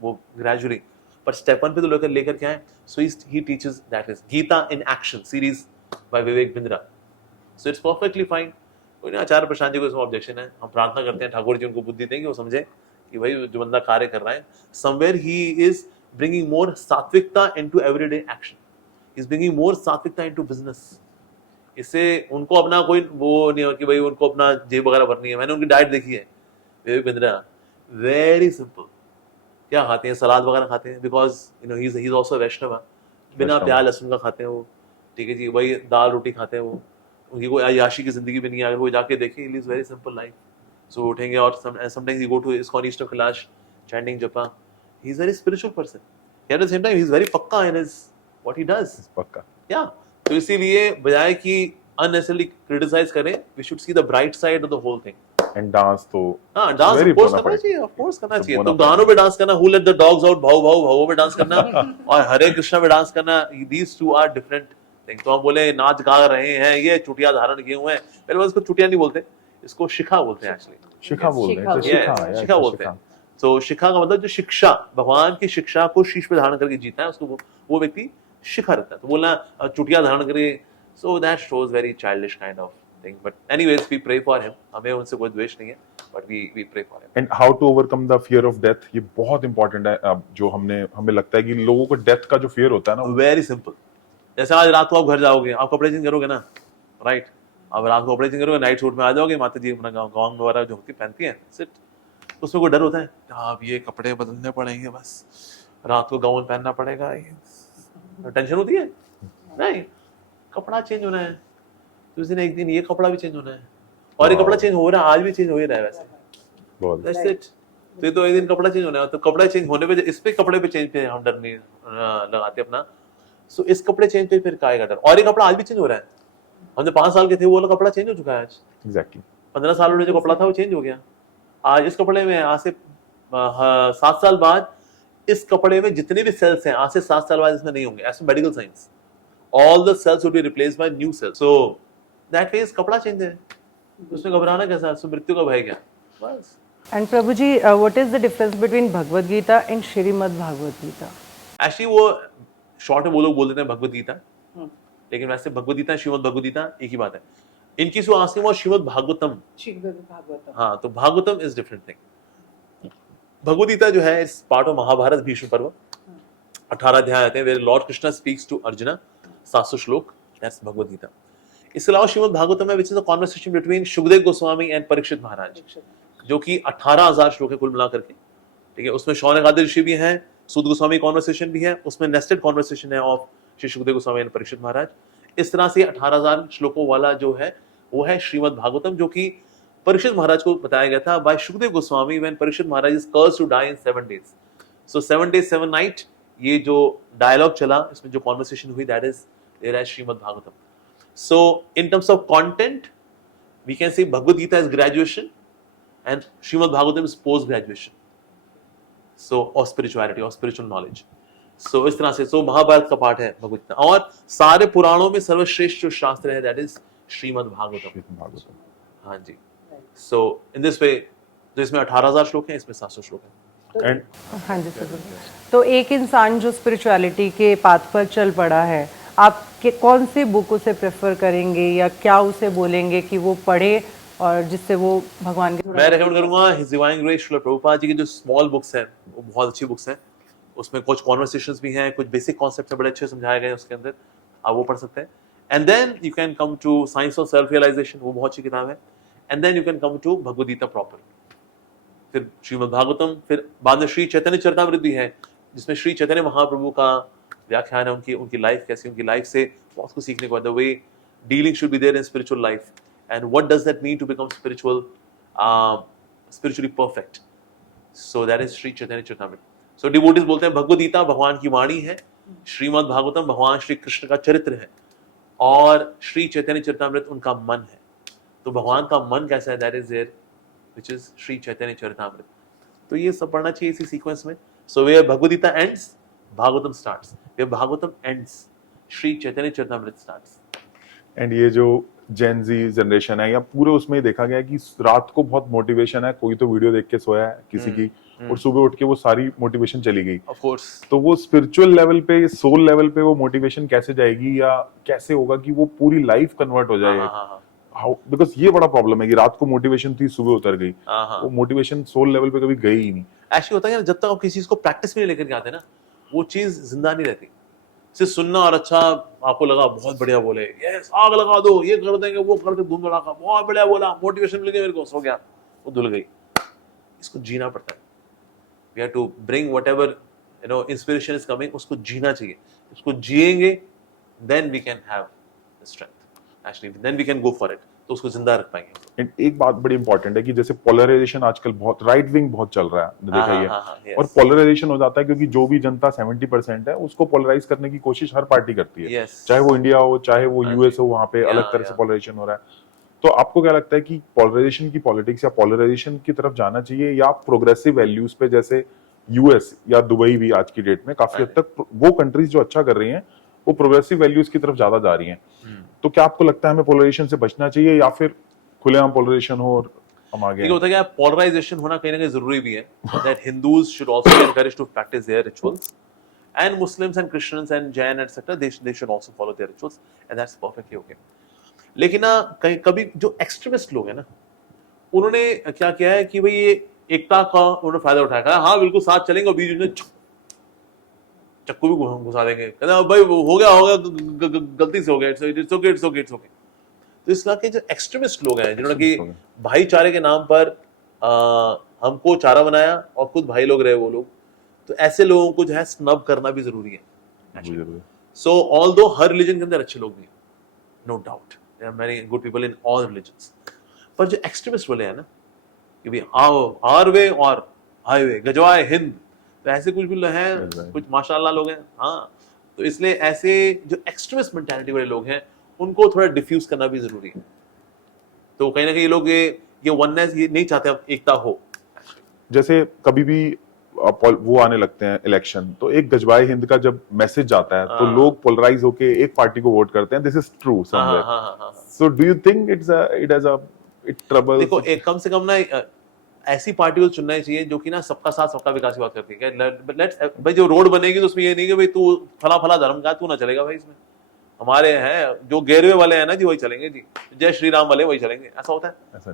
वो ग्रेजुअली, पर स्टेप 1 पे तो लेकर क्या है। So he teaches that is Gita in action series by Vivek Bindra. So it's perfectly fine. कोई ना, आचार्य प्रशांत जी को इसमें ऑब्जेक्शन है, हम प्रार्थना करते हैं ठाकुर जी उनको बुद्धि देंगे, वो समझे कि भाई जो बंदा कार्य कर रहा है somewhere he is bringing more सात्विकता into everyday action, is bringing more सात्विकता इनटू बिजनेस। इससे उनको अपना कोई वो नहीं हो कि भाई उनको अपना जेब वगैरह भरनी है। मैंने उनकी डाइट देखी है विवेक बिंद्रा, वेरी सिंपल। क्या खाते हैं, सलाद वगैरह खाते हैं, because you know he is also Vaishnav, बिना प्याज लहसुन का खाते हैं वो, ठीक है जी, वही दाल रोटी खाते हैं वो, उनकी कोई अय्याशी की जिंदगी भी नहीं है। अगर वो जाके देखें, he lives very simple life. So उठेंगे और sometimes he go to ISKCON east of Kailash chanting japa. He is very spiritual person, at the same time he is very pakka in his what he does, pakka. या तो इसीलिए बजाय कि अननेसेसरली क्रिटिसाइज करें, we should see the bright side of the whole thing. And dance तो हाँ, dance of course करना चाहिए, ऑफ कोर्स करना चाहिए। तो गानों पे डांस करना, who let the dogs out, भाव भाव भावों पे डांस करना, और हरे कृष्णा पे डांस करना, these two are different thing. तो हम बोले नाच गा रहे हैं, ये चुटिया धारण किए हुए हैं, पहले बार इसको चुटिया नहीं बोलते, इसको शिखा बोलते हैं एक्चुअली, शिखा बोल रहे हैं, Yes, शिखा बोलते हैं। तो शिखा का मतलब जो शिक्षा, भगवान की शिक्षा को शीश पे धारण करके जीता है, उसको वो व्यक्ति शिखा रहता है। तो बोलना चुटिया धारण करे, so that shows very childish kind of thing. But anyways we pray for him, हमें उनसे कोई द्वेष नहीं है, but we pray for him. And how to overcome the fear of death, ये बहुत इंपॉर्टेंट है। अब जो हमें लगता है कि लोगों को डेथ का जो फियर होता है ना, वेरी सिंपल। जैसे आज रात को आप घर जाओगे, आप कपड़े चेंज करोगे ना, राइट? अब रात को कपड़े चेंज करोगे, नाइट सूट में आ जाओगे, माता जी अपना गाउन वगैरह जो होती पहनती हैं, सिट, उसमें कोई डर होता है अब ये कपड़े बदलने पड़ेंगे, बस रात को गाउन पहनना पड़ेगा, ये टेंशन होती है? नहीं, कपड़ा चेंज होना है तो उस दिन एक दिन ये कपड़ा भी चेंज होना है, और ये कपड़ा चेंज हो रहा है, आज भी चेंज हो ही रहा है वैसे, दैट्स इट। तो ये तो एक दिन कपड़ा चेंज होना है, तो कपड़ा चेंज होने पे इस पे कपड़े पे चेंज पे हम डर नहीं लगाते अपना। सो इस कपड़े चेंज पे फिर काय का डर? और ये कपड़ा आज भी चेंज हो रहा है, हम जो 5 साल के थे वो वाला कपड़ा चेंज हो चुका है आज। एग्जैक्टली 15 साल में जो कपड़ा था वो चेंज हो गया, आज इस कपड़े में आज से 7 साल बाद इस कपड़े में जितने भी सेल्स हैं आज से 7 साल बाद इसमें नहीं होंगे, as medical science all the cells will be replaced by new cells. So that means कपड़ा चेंज है, उसमें घबराना कैसा, सो मृत्यु का भय क्या, बस। And Prabhuji, what is the difference between Bhagavad Gita and Shrimad Bhagavad Gita? Actually वो शॉर्ट में वो लोग बोल देते हैं भगवद गीता, लेकिन वैसे भगवद गीता श्रीमद भगवद गीता एक ही बात है। इनकी सो आस्किंग और श्रीमद भागवतम, हाँ, तो Bhagavatam is different thing. Bhagavad Gita जो है इस पार्ट ऑफ महाभारत भीष्म पर्व, 18 अध्याय आते हैं, where Lord Krishna speaks to Arjun, 700 श्लोक, दैट्स भगवद गीता। इसके अलावा श्रीमद भागवतम है, which is a conversation between Sukhdev Goswami and Parikshit Maharaj, जो कि 18,000 श्लोक है कुल मिला करके, ठीक है। उसमें शौनक आदि ऋषि भी हैं, सूत गोस्वामी कॉन्वर्सेशन भी है, उसमें नेस्टेड कॉन्वर्सेशन है ऑफ श्री सुखदेव गोस्वामी एंड परीक्षित महाराज। इस तरह से 18,000 श्लोकों वाला जो है वो है श्रीमद भागवतम, जो कि परीक्षित महाराज को बताया गया था by Sukhdev Goswami when Parikshit Maharaj is cursed to die in 7 days। So 7 days 7 nights ये जो डायलॉग चला, इसमें जो कॉन्वर्सेशन हुई, that is there as Srimad Bhagavatam. So in terms of content we can say Bhagavad Gita is graduation and Srimad Bhagavatam is post graduation, so of spirituality or spiritual knowledge. सो इस तरह से सो महाभारत का पाठ है भगवद गीता, और सारे पुराणों में सर्वश्रेष्ठ जो शास्त्र है दैट इज श्रीमद् भागवतम। श्रीमद् भागवतम। हाँ जी। सो इन दिस वे, तो इसमें 18,000 श्लोक हैं, इसमें 700 श्लोक हैं। एंड हाँ जी सर। तो एक इंसान जो स्पिरिचुअलिटी के पाथ पर चल पड़ा है, आप कौन सी बुक उसे प्रेफर करेंगे या क्या उसे बोलेंगे कि वो पढ़े और जिससे वो भगवान के मैं रेकमेंड करूंगा his divine grace Shrila Prabhupada ji की जो स्मॉल बुक्स हैं वो बहुत अच्छी बुक्स हैं। उसमें कुछ कॉन्वर्सेशंस भी हैं, कुछ बेसिक कॉन्सेप्ट्स बड़े अच्छे समझाए गए हैं उसके अंदर, आप वो पढ़ सकते हैं। And then you can come to science of self realisation, वो बहुत अच्छी किताब है। And then you can come to Bhagavad Gita proper, फिर श्रीमद् भागवतम, फिर बाद में श्री चैतन्य चरितामृत भी है जिसमें श्री चैतन्य महाप्रभु का व्याख्यान है, उनकी लाइफ कैसी, उनकी लाइफ से बहुत कुछ सीखने को, the way dealing should be there in spiritual life and what does that mean to become spiritually perfect. So that is Shri Chaitanya Charitamrita. So devotees बोलते हैं भगवद गीता भगवान की वाणी है, श्रीमद् भागवतम भगवान श्री कृष्ण का चरित्र है, और श्री चैतन्य चरितामृत उनका मन है। तो भगवान का मन कैसा है, that is there which is Shri Chaitanya Charitamrita. तो ये सब पढ़ना चाहिए इसी सीक्वेंस में। So where Bhagavad Gita ends, Bhagavatam starts, where Bhagavatam ends, Shri Chaitanya Charitamrita starts. And ये जो जेन जी जनरेशन है या पूरे उसमें देखा गया है कि रात को बहुत मोटिवेशन है, कोई तो वीडियो देख के सोया है किसी की, और सुबह उठ के वो सारी मोटिवेशन चली गई। Of course. तो वो स्पिरिचुअल लेवल पे, सोल लेवल पे वो मोटिवेशन कैसे जाएगी या कैसे होगा कि वो पूरी लाइफ कन्वर्ट हो जाए? हाउ, बिकॉज ये बड़ा प्रॉब्लम है कि रात को मोटिवेशन थी, सुबह उतर गई, वो मोटिवेशन सोल लेवल पे कभी गई ही नहीं। ऐसे होता है ना, जब तक आप किसी चीज को प्रैक्टिस में लेकर के आते हैं ना, वो चीज जिंदा नहीं रहती। सिर्फ सुनना और अच्छा आपको लगा बहुत बढ़िया बोले, यस आग लगा दो, ये कर देंगे, वो कर दे, धूम लगा, बहुत बढ़िया बोला, मोटिवेशन मिल गई मेरे को, सो गया, वो धुल गई। इसको जीना पड़ता है। We have to bring whatever you know inspiration is coming, उसको जीना चाहिए। उसको जिएंगे then we can have the strength actually, then we can go for it, तो उसको जिंदा रख पाएंगे। And एक बात बड़ी इंपॉर्टेंट है कि जैसे पोलराइजेशन आजकल बहुत राइट विंग बहुत चल रहा है, देखा ही है। और पोलराइजेशन हो जाता है क्योंकि जो भी जनता 70% है उसको पोलराइज करने की कोशिश हर पार्टी करती है। Yes. चाहे वो इंडिया हो, चाहे वो यूएस हो, वहां पे अलग तरह से पोलराइजेशन हो रहा है। तो आपको क्या लगता है कि पोलराइजेशन की पॉलिटिक्स या पोलराइजेशन की तरफ जाना चाहिए या प्रोग्रेसिव वैल्यूज पे, जैसे यूएस या दुबई भी आज की डेट में काफी हद तक वो कंट्रीज जो अच्छा कर रही हैं वो प्रोग्रेसिव वैल्यूज की तरफ ज्यादा जा रही हैं। तो क्या आपको लगता है हमें पोलराइजेशन से बचना चाहिए या फिर खुलेआम पोलराइजेशन हो और हम आगे? ये होता है कि पोलराइजेशन होना कहीं ना कहीं जरूरी भी है, that Hindus should also be encouraged to practise their rituals, and Muslims and Christians and Jain etcetera they should also follow their rituals, and that's perfectly okay. लेकिन ना कहीं कभी जो एक्सट्रीमिस्ट लोग हैं ना, उन्होंने क्या किया है कि भाई ये एकता का उन्होंने फायदा उठाया, हाँ बिल्कुल साथ चलेंगे, और बीच में चक्कू भी घुसा देंगे, कहते भाई हो गया गलती से हो गया, it's okay it's okay it's okay. तो इस तरह के जो एक्सट्रीमिस्ट लोग हैं जिन्होंने कि भाईचारे के नाम पर हमको चारा बनाया और खुद भाई लोग रहे वो लोग, तो ऐसे लोगों को जो है स्नब करना भी जरूरी है। सो ऑल्दो हर रिलीजन के अंदर अच्छे लोग भी हैं, no doubt, there are many good people in all religions, पर जो एक्सट्रीमिस्ट वाले हैं ना कि भाई आओ आर वे और हाईवे गजवाए हिंद, तो ऐसे कुछ भी हैं, कुछ माशाल्लाह लोग हैं। हाँ, तो इसलिए ऐसे जो एक्सट्रीमिस्ट मेंटालिटी वाले लोग हैं उनको थोड़ा डिफ्यूज करना भी जरूरी है। तो कहीं ना कहीं ये लोग ये वननेस ये नहीं चाहते अब एकता हो। जैसे कभी भी वो आने लगते हैं इलेक्शन, तो एक गजबाए हिंद का जब मैसेज जाता है तो लोग पोलराइज होके एक पार्टी को वोट करते हैं। This is true somewhere. So do you think it trouble? देखो एक कम से कम ना ऐसी पार्टी को चुनना ही चाहिए जो कि ना सबका साथ सबका विकास की बात करती है। लेट्स भाई जो रोड बनेगी तो उसमें ये नहीं कि भाई तू फला फला धर्म का तू ना चलेगा भाई, इसमें हमारे हैं जो गेरवे वाले हैं ना जी वही चलेंगे जी, जय श्री राम वाले वही चलेंगे। ऐसा होता है? ऐसा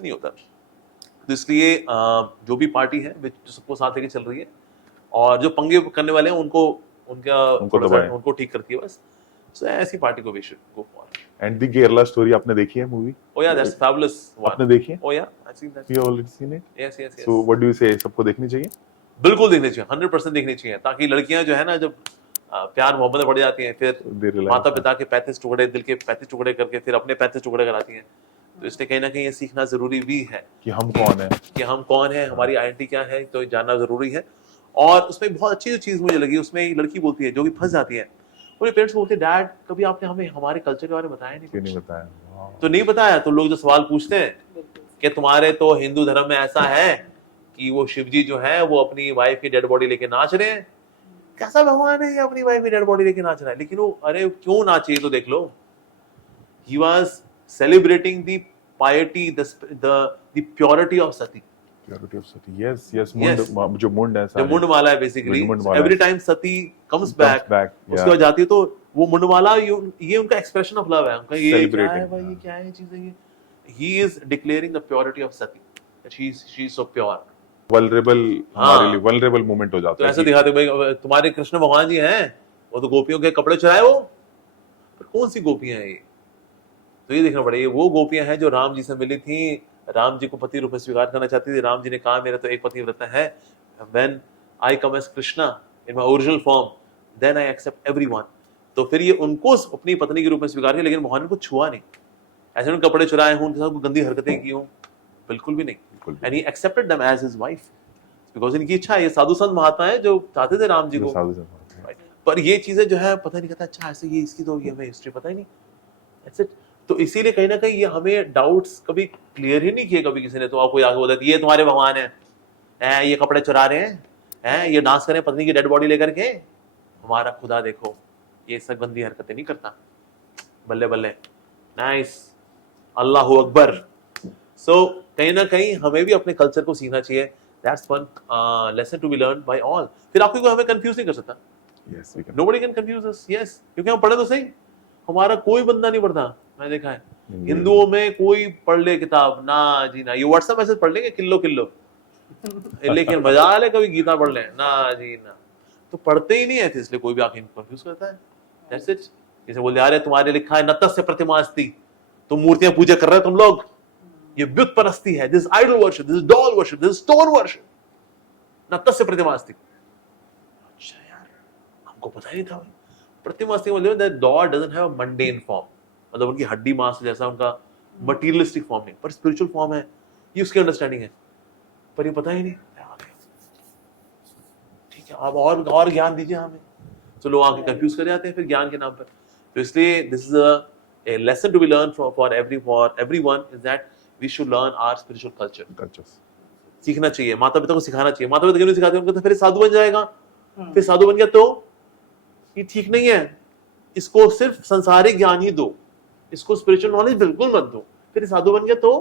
नहीं होता। तो इसलिए जो भी पार्टी है जो सबको साथ लेके चल रही है और जो पंगे करने वाले हैं उनको ठीक करती है बस। सो ऐसी पार्टी को we should go for. And the Kerala Story आपने देखी है मूवी? ओह या दैट्स फैबुलस वन। आपने देखी है? ओह या I seen that. You already seen it? Yes yes yes. So what do you से, सबको देखनी चाहिए? बिल्कुल देखनी चाहिए, 100% देखनी चाहिए, ताकि लड़कियां जो है ना जब प्यार मोहब्बत में बढ़ जाती हैं, फिर माता पिता के 35 टुकड़े, दिल के 35 टुकड़े करके फिर अपने 35 टुकड़े कराती हैं। तो इसलिए कहीं ना कहीं ये सीखना जरूरी भी है कि हम कौन है, हमारी आइडेंटिटी क्या है, तो जानना जरूरी है। और उसमें बहुत अच्छी जो चीज मुझे लगी, उसमें एक लड़की बोलती है जो भी फंस जाती है, मेरे पेरेंट्स बोलते हैं डैड कभी आपने हमें हमारे कल्चर के बारे में बताया नहीं बताया। तो नहीं बताया तो लोग जो सवाल पूछते हैं कि तुम्हारे तो हिंदू धर्म में ऐसा है कि वो शिव जी जो है वो अपनी वाइफ की डेड बॉडी लेके नाच रहे हैं, कैसा भगवान है ये अपनी वाइफ की डेड बॉडी लेके नाच रहा है? लेकिन वो अरे क्यों नाचे तो देख लो. He was celebrating the piety, the purity of sati. Purity of sati. Yes, yes. Yes. मुंड जो मुंड है जो सारे. मुंडमाला है basically. जो मुंडमाला Every है. time sati comes Comes back, back, उसके yeah. बाद जाती है तो वो मुंडमाला ये उनका expression of love है. उनका ये क्या है Celebrating, भाई, ये हाँ. क्या है चीज़ है ये? He is declaring the purity of sati. That she is so pure. Vulnerable हाँ. हमारे लिए vulnerable moment हो तो जाता है. ऐसे दिखाते भाई तुम्हारे कृष्ण भगवान जी हैं, वो तो गोपियों के कपड़े चुराए वो. पर कौन सी गोपियां हैं ये? तो ये देखना पड़ेगा. वो गोपियां हैं जो राम जी से मिली थी, राम जी को पति रूप में स्वीकार करना चाहती थी. राम जी ने कहा मेरा तो एक पति व्रत है. When I come as Krishna in my original form, then I accept everyone. तो फिर ये उनको अपनी पत्नी के रूप में स्वीकार किया, लेकिन भगवान ने उनको छुआ नहीं. ऐसे उन्होंने कपड़े चुराए हों, उनके साथ कोई गंदी हरकतें की हों, बिल्कुल भी नहीं. बिल्कुल भी. And he accepted them as his wife because इनकी इच्छा है. ये साधु संत महात्मा है जो चाहते थे राम जी जो को. साधु संत हैं. पर ये चीजें जो है पता नहीं कहता अच्छा ऐसे ये इसकी तो ये हमें हिस्ट्री पता ही नहीं. That's it. तो इसीलिए कहीं ना कहीं ये हमें डाउट्स कभी क्लियर ही नहीं किए कभी किसी ने. तो आपको आगे बोला ये तुम्हारे भगवान है, ये कपड़े चुरा रहे हैं, ये डांस करें पत्नी की डेड बॉडी लेकर के. हमारा खुदा देखो ये सब गंदी हरकतें नहीं करता. बल्ले बल्ले, नाइस, अल्लाह अकबर. सो कहीं ना कहीं हमें भी अपने कल्चर को सीखना चाहिए. That's one lesson to be learn by all. फिर आपको कोई हमें कंफ्यूज नहीं कर सकता. Yes, we can. Nobody can confuse us. Yes, क्योंकि हम पढ़े तो सही. हमारा कोई बंदा नहीं पढ़ता, मैंने देखा है. हिंदुओं में कोई पढ़ ले किताब ना जी ना. ये व्हाट्सएप मैसेज पढ़ लेंगे किलो किलो, लेकिन मजा ले कभी गीता पढ़ लें ना जी ना. तो पढ़ते ही नहीं है, इसलिए कोई भी आके कंफ्यूज करता है. That's it. जैसे बोल रहे तुम्हारे लिखा है नतस्य प्रतिमास्ति, तुम मूर्तियां पूजा कर रहे हो तुम लोग, ये व्युत परस्ती है. This idol worship, this doll worship, this stone worship. नतस्य प्रतिमास्ति. अच्छा यार, हमको पता ही नहीं था. प्रतिमास्ति मतलब that god doesn't have a mundane form, मतलब उनकी हड्डी मांस जैसा उनका मटेरियलिस्टिक फॉर्म नहीं, पर स्पिरिचुअल फॉर्म है. ये उसकी अंडरस्टैंडिंग है, पर ये पता ही नहीं. ठीक है, आप और ज्ञान दीजिए हमें. तो लोग आके कंफ्यूज कर जाते हैं फिर ज्ञान के नाम पर. तो इसलिए this is a lesson to be learned for everyone is that we should learn our spiritual culture. Cultures. सीखना चाहिए, माता पिता को सिखाना चाहिए. माता पिता क्यों नहीं सिखाते? उनको तो फिर साधु बन जाएगा. फिर साधु बन गया तो ये ठीक नहीं है. इसको सिर्फ संसारिक ज्ञान ही दो, इसको स्पिरिचुअल नॉलेज बिल्कुल मत दो. फिर साधु बन गया तो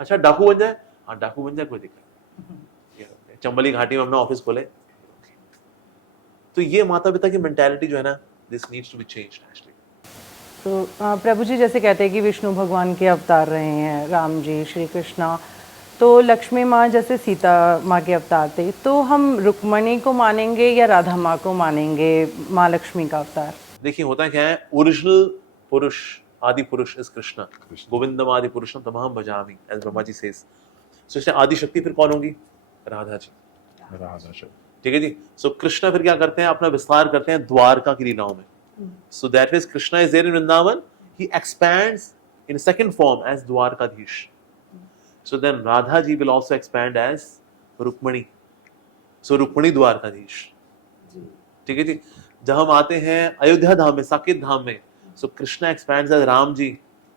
अच्छा डाकू बन जाए. हाँ डाकू बन जाए, कोई दिक्कत नहीं. चंबली घाटी में अपना ऑफिस खोले. तो ये माता पिता की मेंटालिटी जो है ना, this needs to be changed actually. तो प्रभु जी जैसे कहते हैं कि विष्णु भगवान के अवतार रहे हैं राम जी, श्री कृष्णा, तो लक्ष्मी माँ जैसे सीता माँ के अवतार थे, तो हम रुक्मणी को मानेंगे या राधा माँ को मानेंगे माँ लक्ष्मी का अवतार? देखिए होता क्या है, ओरिजिनल पुरुष, आदि पुरुष इज कृष्णा. गोविंदम आदि पुरुषम तमहम भजामि, एज ब्रह्मा जी सेज. सो इसमें आदि शक्ति फिर कौन होंगी? राधा जी. राधा शक्ति. ठीक है जी. सो कृष्णा फिर क्या करते हैं? अपना विस्तार करते हैं द्वारका की लीलाओं में. So that is Krishna is there in Vrindavan. He expands in second form as Dwarkadhish. So then Radha ji will also expand as Rukmani. So Rukmani Dwarkadhish. ठीक है जी. जब हम आते हैं अयोध्या धाम में, साकेत धाम में, so Krishna expands as Ram ji,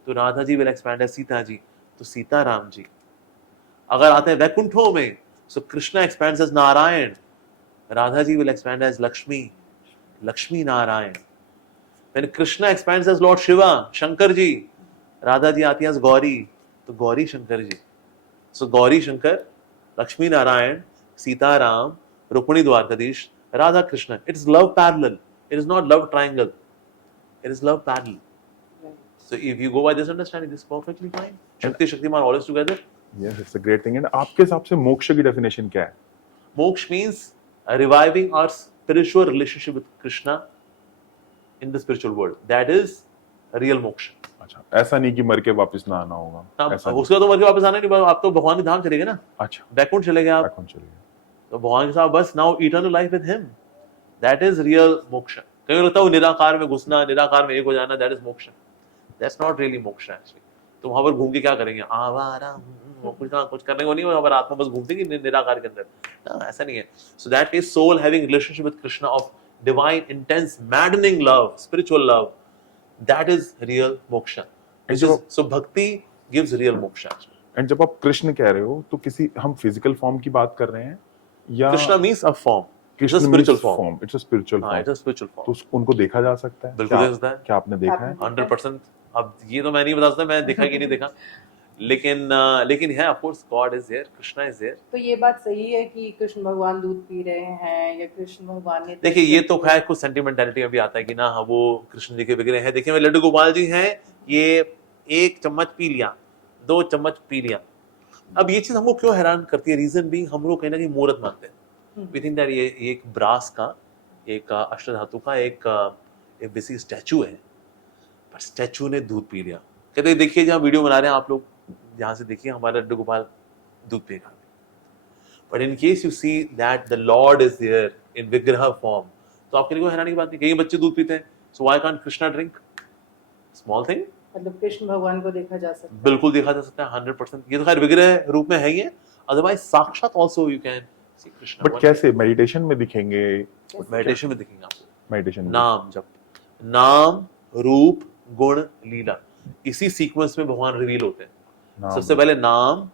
तो Radha ji will expand as Sita ji, तो सीता राम जी. अगर आते हैं वैकुंठों में, so Krishna expands as Narayan, Radha ji will expand as Lakshmi, Lakshmi Narayan. When Krishna expands as Lord Shiva, Shankar ji, Radha ji आती हैं as गौरी, तो Gauri Shankar ji. So Gauri Shankar, Lakshmi Narayan, Sita Ram, Rukmini Dwarkadhish, Radha Krishna. It is love parallel. It is not love triangle. It is love parallel. So if you go by this understanding, this is perfectly fine. Shakti Shaktiman always together. Yes, it's a great thing. And आपके हिसाब से मोक्ष की definition क्या है? Moksha means reviving our spiritual relationship with Krishna in the spiritual world. That is real moksha. अच्छा, ऐसा नहीं कि मर के वापस ना आना होगा. ऐसा नहीं. उसका तो मर के वापस आना नहीं, आप तो भगवान के धाम चले गए ना. अच्छा. बैकुंठ चले गए आप, कौन चलेगा? तो भगवान के साथ बस now eternal life with him. That is real मोक्ष. कहीं लगता है वो निराकार में घुसना, निराकार में एक हो जाना, दैट इज मोक्ष. दैट्स नॉट रियली मोक्ष एक्चुअली. तो वहां पर घूम के क्या करेंगे? आवारा, कुछ करने को नहीं, वहां पर आत्मा बस घूमती है निराकार के अंदर. ऐसा नहीं है. So that is soul having relationship with Krishna of divine, intense, maddening love, spiritual love. That is real moksha. So bhakti gives real moksha. And जब आप कृष्ण कह रहे हो तो किसी हम फिजिकल फॉर्म की बात कर रहे हैं या Krishna means a form. Krishna spiritual form. It's a spiritual हाँ, फॉर्म। it's a spiritual तो form. उनको देखा जा सकता है? बिल्कुल क्या देख सकता है। क्या आपने देखा है? आपने- 100%। अब ये तो मैं नहीं बता सकता मैं देखा कि नहीं देखा, लेकिन है of course God is there, Krishna is there. तो ये बात सही है कि कृष्ण भगवान दूध पी रहे हैं या कृष्ण भगवान ने देखिए ये तो दर्शन खैर कुछ सेंटिमेंटलिटी में भी आता है कि ना हाँ, वो कृष्ण जी के बिगड़े हैं। देखिए लड्डू गोपाल जी हैं, ये 1 चम्मच पी लिया, 2 चम्मच पी लिया। अब ये चीज हमको क्यों हैरान करती है? रीजन भी हम लोग कहीं ना कहीं मूर्त मानते हैं। वी थिंक दैट ये एक ब्रास का, एक अष्टधातु का एक बेसिक स्टैचू है, पर स्टैचू ने दूध पी लिया। कहते हैं, देखिए जहाँ वीडियो बना रहे हैं आप लोग, यहाँ से देखिए हमारा लड्डू गोपाल दूध पिएगा। But in case you see that the lord is there in vigraha form, तो आपके लिए कोई हैरानी की बात नहीं। कई बच्चे दूध पीते हैं, so why can't Krishna drink? Small thing. मतलब कृष्ण भगवान को देखा जा सकता है। बिल्कुल देखा जा सकता है 100%। ये तो खैर विग्रह रूप में है ही है, अदरवाइज साक्षात also you can see Krishna. But कैसे मेडिटेशन में दिखेंगे? मेडिटेशन में दिखेंगे आपको। मेडिटेशन में नाम जप, नाम रूप गुण लीला, इसी सीक्वेंस में भगवान रिवील होते हैं। नाम सबसे पहले नाम,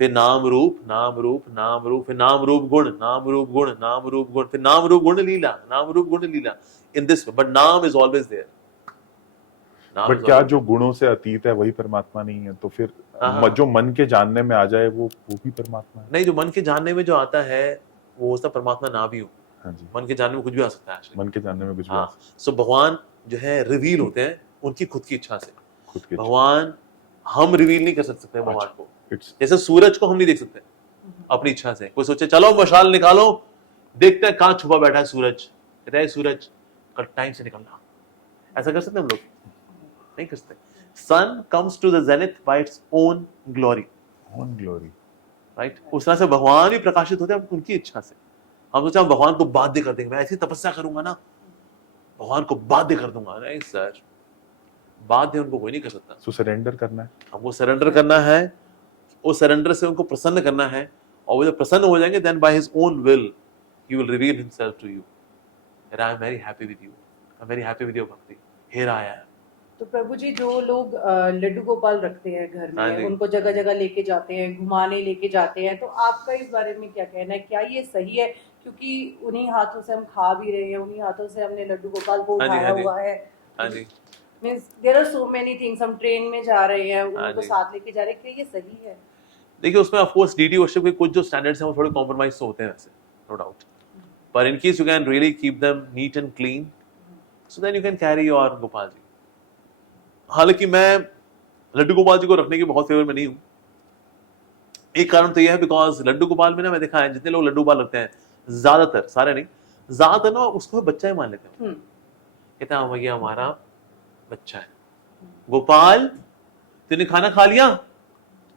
फिर नाम रूप, नाम रूप, नाम रूप, फिर नाम रूप गुण, नाम रूप गुण, नाम रूप गुण, फिर नाम रूप गुण लीला, नाम रूप गुण लीला, इन दिस वे। बट नाम इज ऑलवेज देयर। बट क्या जो गुणों से अतीत है वही परमात्मा नहीं है? तो फिर हाँ। जो मन के जानने में आ जाए वो भी परमात्मा है? नहीं, जो मन के जानने में जो आता है वो हो सकता है परमात्मा ना भी हो। हाँ जी, मन के जानने में कुछ भी आ सकता है actually। मन के जानने में कुछ भी आ हाँ, सो भगवान जो है रिवील होते हैं उनकी खुद की इच्छा से। खुद के भगवान हम रिवील नहीं कर सकते हैं भगवान को। इट्स जैसे सूरज को हम नहीं देख सकते अपनी इच्छा से। कोई सोचे चलो मशाल निकालो, देखते हैं कहाँ छुपा बैठा है सूरज, कहता है सूरज कल टाइम से निकलना। ऐसा कर सकते हैं हम लोग? नहीं कर सकते। Sun comes to the zenith by its own glory, own glory. Right. उस तरह से भगवान भी प्रकाशित होते हैं उनकी इच्छा से। हम सोचे हम भगवान को बाध्य कर देंगे, मैं ऐसी तपस्या करूंगा ना भगवान को बाध्य कर दूंगा। नहीं सर, बाध्य उनको कोई नहीं कर सकता। सो सरेंडर करना है। हमको सरेंडर करना है, उस सरेंडर से उनको प्रसन्न करना है, और वो जब प्रसन्न हो जाएंगे then by his own will he will reveal himself to you that I am very happy with you, I am very happy with your bhakti, here I am. तो प्रभु जी जो लोग लड्डू गोपाल रखते हैं घर हाँ में, जी। उनको जगह जगह लेके जाते हैं, घुमाने लेके जाते हैं, तो आपका इस बारे में क्या कहना है? क्या ये सही है? क्योंकि उन्हीं हाथों से हम खा भी रहे हैं, उन्हीं हाथों से हमने लड्डू गोपाल को हाँ जी, उठाया हाँ जी। हुआ है। हाँ जी। Means there are so many things. हम ट्रेन में जा रहे हैं, हाँ उनको जी। साथ लेके जा रहे हैं, क्या ये सही है? देखिए उसमें ऑफ कोर्स डीडी वर्शिप के कुछ जो स्टैंडर्ड्स हैं वो थोड़े कॉम्प्रोमाइज तो होते हैं वैसे, नो डाउट। पर in case you can really keep them neat and clean, so then you can carry your Gopal ji. हालांकि मैं लड्डू गोपाल जी को रखने की बहुत फेवर में नहीं हूँ। एक कारण तो यह है बिकॉज लड्डू गोपाल में ना मैं देखा है जितने लोग लड्डू गोपाल रखते हैं, ज्यादातर, सारे नहीं, ज्यादातर ना उसको बच्चा ही मान लेते हैं। कहते हैं भैया हमारा बच्चा है गोपाल, तूने खाना खा लिया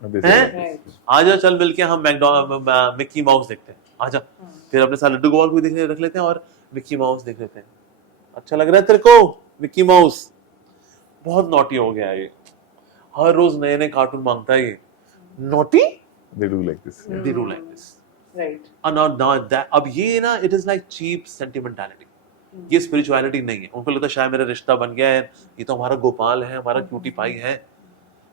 हैं? आजा चल मिलके हम मिक्की माउस देखते हैं, आजा। फिर अपने साथ लड्डू गोपाल को भी देखने रख लेते हैं और मिक्की माउस देख लेते हैं। अच्छा लग रहा है तेरे को मिक्की माउस? बहुत नॉटी हो गया है ये, हर रोज नए नए कार्टून मांगता है ये। Naughty They do like this. they do like this। Right. And not that, अब ये ना इट इज लाइक चीप सेंटिमेंटालिटी, ये स्पिरिचुअलिटी नहीं है। उनको लगता है शायद मेरा रिश्ता बन गया है, ये तो हमारा गोपाल है, हमारा क्यूटी पाई है।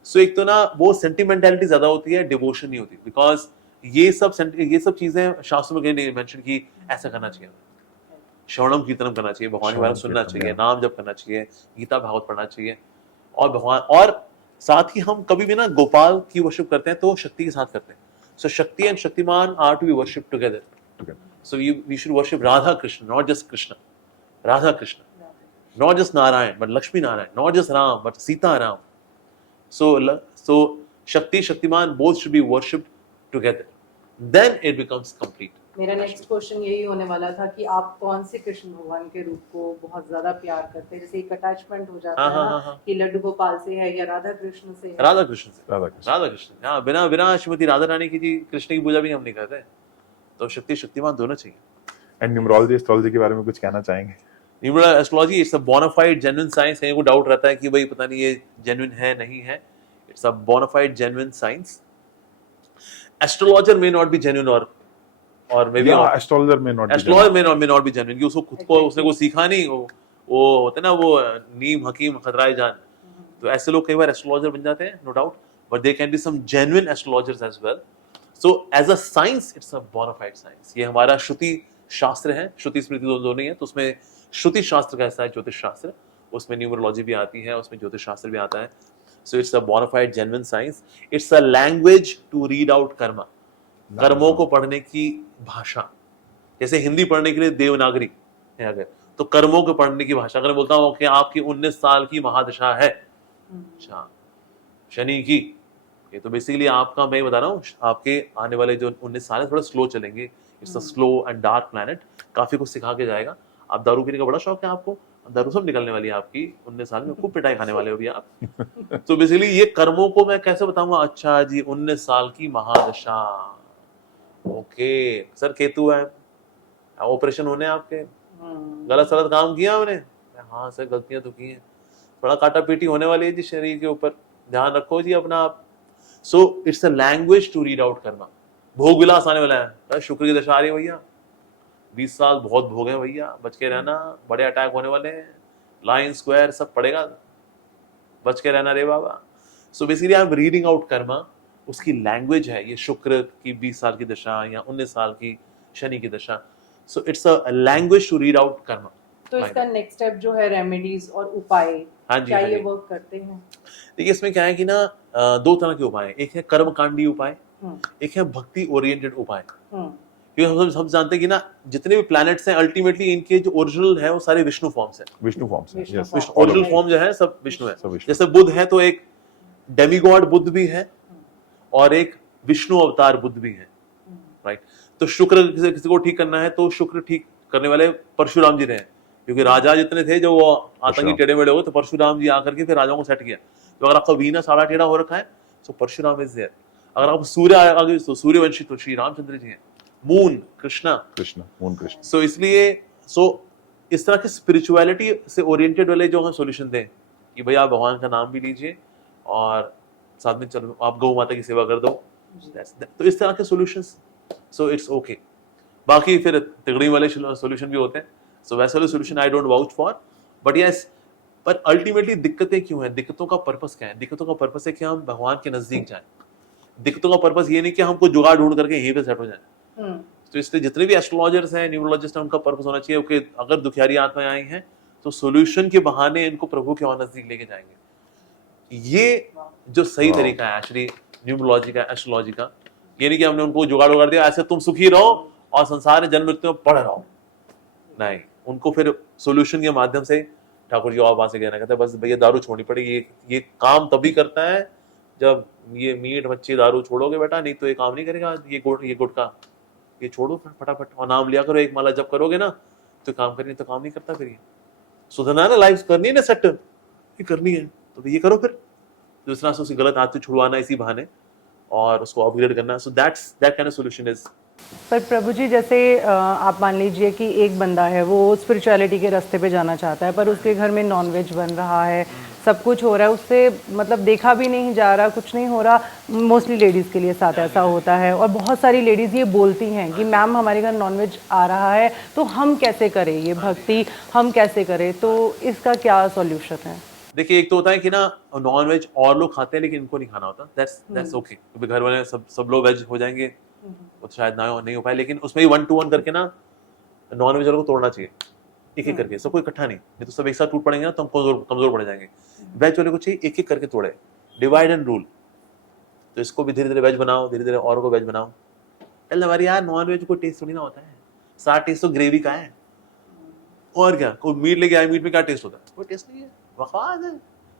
सो एक तो ना वो सेंटिमेंटालिटी ज्यादा होती है, डिवोशन नहीं होती। बिकॉज ये सब चीजें शास्त्रों में कहीं नहीं मेंशन की ऐसा करना चाहिए। श्रवणम कीर्तनम करना चाहिए, भगवान के बारे में सुनना कीर्तन, चाहिए, yeah। नाम जप करना चाहिए, गीता भागवत पढ़ना चाहिए, और भगवान, और साथ ही हम कभी भी ना गोपाल की वर्शिप करते हैं तो शक्ति के साथ करते हैं। So shakti and shaktiman are to be worship together. Together. So we should worship Radha Krishna, not just Krishna. Radha Krishna, not just Narayan, but Lakshmi Narayan, not just Ram, but Sita Ram. So Shakti, Shaktiman, both should be worshipped together. Then it becomes complete. मेरा next question यही होने वाला था कि आप कौन से कृष्ण भगवान के रूप को बहुत ज्यादा प्यार करते हैं? जैसे एक अटैचमेंट हो जाता है ना कि लड्डू गोपाल से है या राधा कृष्ण से है। राधा कृष्ण से, राधा कृष्ण। राधा कृष्ण। हाँ, बिना बिना श्रीमती राधा रानी की जी कृष्ण की पूजा भी हम नहीं करते। तो शक्ति शक्तिमान दोनों चाहिए। एंड न्यूमरोलॉजी एस्ट्रोलॉजी के बारे में कुछ कहना चाहेंगे? Numerology astrology it's a bona fide genuine science. कहीं को डाउट रहता है कि भाई पता नहीं ये जेन्युइन है नहीं है, it's a bona fide genuine science. Astrologer may not be genuine और may be astrologer may not astrologer may not be genuine, कि उसको खुद को उसने को सीखा नहीं, वो होते ना वो नीम हकीम खतराए जान, तो ऐसे लोग कई बार एस्ट्रोलॉजर बन जाते हैं, no doubt, but they can be some genuine astrologers as well. So as a science it's a bona fide science. ये हमारा श्रुति शास्त्र है, श्रुति स्मृति दोनों ही है, तो उसमें श्रुति शास्त्र का हिस्सा है ज्योतिष शास्त्र, उसमें न्यूमरोलॉजी भी आती है, उसमें ज्योतिष शास्त्र भी आता है। So it's a bona fide genuine science, it's a language to read out karma, कर्मों को पढ़ने की भाषा। जैसे हिंदी पढ़ने के लिए देवनागरी है अगर, तो कर्मों को पढ़ने की भाषा। अगर बोलता हूँ कि आपकी 19 साल की महादशा है, अच्छा, शनि की, ये तो बेसिकली आपका, मैं बता रहा हूँ, आपके आने वाले जो 19 साल है थोड़ा स्लो चलेंगे। It's a slow and dark planet, काफी कुछ सिखा के जाएगा। आप दारू पीने का बड़ा शौक है आपको, दारू सब निकलने वाली है आपकी 19 साल में, खूब पिटाई खाने वाले हो भी आप। तो बेसिकली ये कर्मों को मैं कैसे बताऊंगा, अच्छा जी 19 साल की महादशा, ओके सर केतु है, ऑपरेशन होने आपके, गलत सलत काम किया हमने, हाँ सर गलतियां तो की हैं, थोड़ा काटा पीटी होने वाली है जी शरीर के ऊपर, ध्यान रखो जी अपना आप। So it's a language to read out करना। भोग विलास आने वाला है, शुक्र की दशा आ रही है भैया, 20 साल बहुत भोग है भैया, बच के रहना, बड़े अटैक होने वाले हैं, लाइन स्क्वायर सब पड़ेगा, बच के रहना रे बाबा। So basically I am reading out karma, उसकी लैंग्वेज है ये शुक्र की 20 साल की दशा या 19 साल की शनि की दशा। So it's a language to read out karma. तो इसका नेक्स्ट स्टेप जो है रेमेडीज और उपाय, हाँ जी, क्या हाँ ये जी। वर्क करते हैं? देखिए इसमें क्या है कि ना दो तरह के उपाय हैं, एक है कर्मकांडी उपाय, एक है भक्ति ओरिएंटेड उपाय। क्योंकि हम जानते हैं कि ना जितने भी प्लैनेट्स हैं अल्टीमेटली इनके जो ओरिजिनल है वो सारे विष्णु फॉर्म्स हैं। विष्णु फॉर्म से, Vishnu yes. form। Original form जो है सब विष्णु है। सब विष्णु। जैसे बुद्ध है तो एक डेमीगॉड बुद्ध भी है और एक विष्णु अवतार बुद्ध भी है, राइट। तो शुक्र किसी को ठीक करना है तो शुक्र ठीक करने वाले परशुराम जी रहे, क्योंकि राजा जितने थे जो वो आतंकी टेढ़े मेढ़े हो गए, तो परशुराम जी आकर के फिर राजाओं को सेट किया। तो अगर आपका वीनस आड़ा टेढ़ा हो रखा है तो परशुराम इज देयर। अगर आप सूर्य आगे तो सूर्यवंशी तो श्री रामचंद्र जी हैं। Moon Krishna, moon Krishna. So इसलिए इस तरह की स्पिरिचुअलिटी से ओरिएंटेड वाले जो हम सॉल्यूशन दें कि भाई आप भगवान का नाम भी लीजिए और साथ में चलो आप गौ माता की सेवा कर दो, तो इस तरह के सॉल्यूशंस, सो इट्स ओके। बाकी फिर तिगड़ी वाले सॉल्यूशन भी होते हैं, सो वैसे वाले solution I don't vouch for, but yes, पर अल्टीमेटली दिक्कतें क्यों हैं, दिक्कतों का पर्पस क्या है? दिक्कतों का पर्पस है कि हम भगवान के नजदीक जाएं। दिक्कतों का पर्पस ये नहीं कि हमको जुगाड़ ढूंढ करके यहीं पे सेट हो जाए। तो इसलिए जितने भी एस्ट्रोलॉजर्स हैं, न्यूमरोलॉजिस्ट हैं, उनका पर्पस होना चाहिए कि अगर दुखियारी आत्माएं आई हैं तो सॉल्यूशन के बहाने इनको प्रभु के और नजदीक लेके जाएंगे। ये जो सही तरीका है एक्चुअली न्यूमरोलॉजी का, एस्ट्रोलॉजी का। ये नहीं कि हमने उनको जुगाड़ उगाड़ दिया ऐसे तुम सुखी रहो और संसार में जन्म मृत्यु में पड़ रहो, नहीं, उनको फिर सॉल्यूशन के माध्यम से ठाकुर जी और बात से कहना कहते हैं बस भैया दारू छोड़नी पड़ेगी। ये काम तभी करता है जब ये मीट मच्छी दारू छोड़ोगे बेटा, नहीं तो ये काम नहीं करेगा। ये गुटखा ये छोड़ो फटाफट और नाम लिया करो, एक माला जब करोगे ना तो काम करनी, तो काम नहीं करता। फिर ये सुधरना है ना, लाइफ करनी है ना सेट, ये करनी है तो ये करो। फिर दूसरा से उसी गलत आदत छुड़वाना इसी बहाने और उसको अपग्रेड करना। So that kind of solution is. पर प्रभु जी जैसे आप मान लीजिए कि एक बंदा है वो स्पिरिचुअलिटी के रास्ते पे जाना चाहता है, पर उसके घर में नॉनवेज बन रहा है, सब कुछ हो रहा है, उससे मतलब देखा भी नहीं जा रहा, कुछ नहीं हो रहा। मोस्टली लेडीज़ के लिए साथ ऐसा होता है और बहुत सारी लेडीज़ ये बोलती हैं कि मैम हमारे घर नॉनवेज आ रहा है तो हम कैसे करें, ये भक्ति हम कैसे करें, तो इसका क्या सॉल्यूशन है? देखिए एक तो होता है कि ना नॉन वेज और लोग खाते हैं लेकिन इनको नहीं खाना होता, दैट्स ओके, क्योंकि घर वाले सब लोग वेज हो जाएंगे, वो तो शायद नहीं हो पाए। लेकिन उसमें 1 to 1 करके ना नॉन वेज वालों को तोड़ना चाहिए, एक एक करके, सबको इकट्ठा नहीं तो सब एक साथ टूट पड़ेंगे ना तो हम कमजोर पड़ जाएंगे। वेज वाले को चाहिए एक एक करके तोड़े, डिवाइड एंड रूल। तो इसको भी धीरे धीरे वेज बनाओ, धीरे धीरे और को वेज बनाओ। चल हमारे यार नॉन वेज को टेस्ट थोड़ी ना होता है, सारा टेस्ट तो ग्रेवी का है। और क्या, कोई मीट लेके आए, मीट में क्या टेस्ट होता है? कोई टेस्ट नहीं है, बकवास है।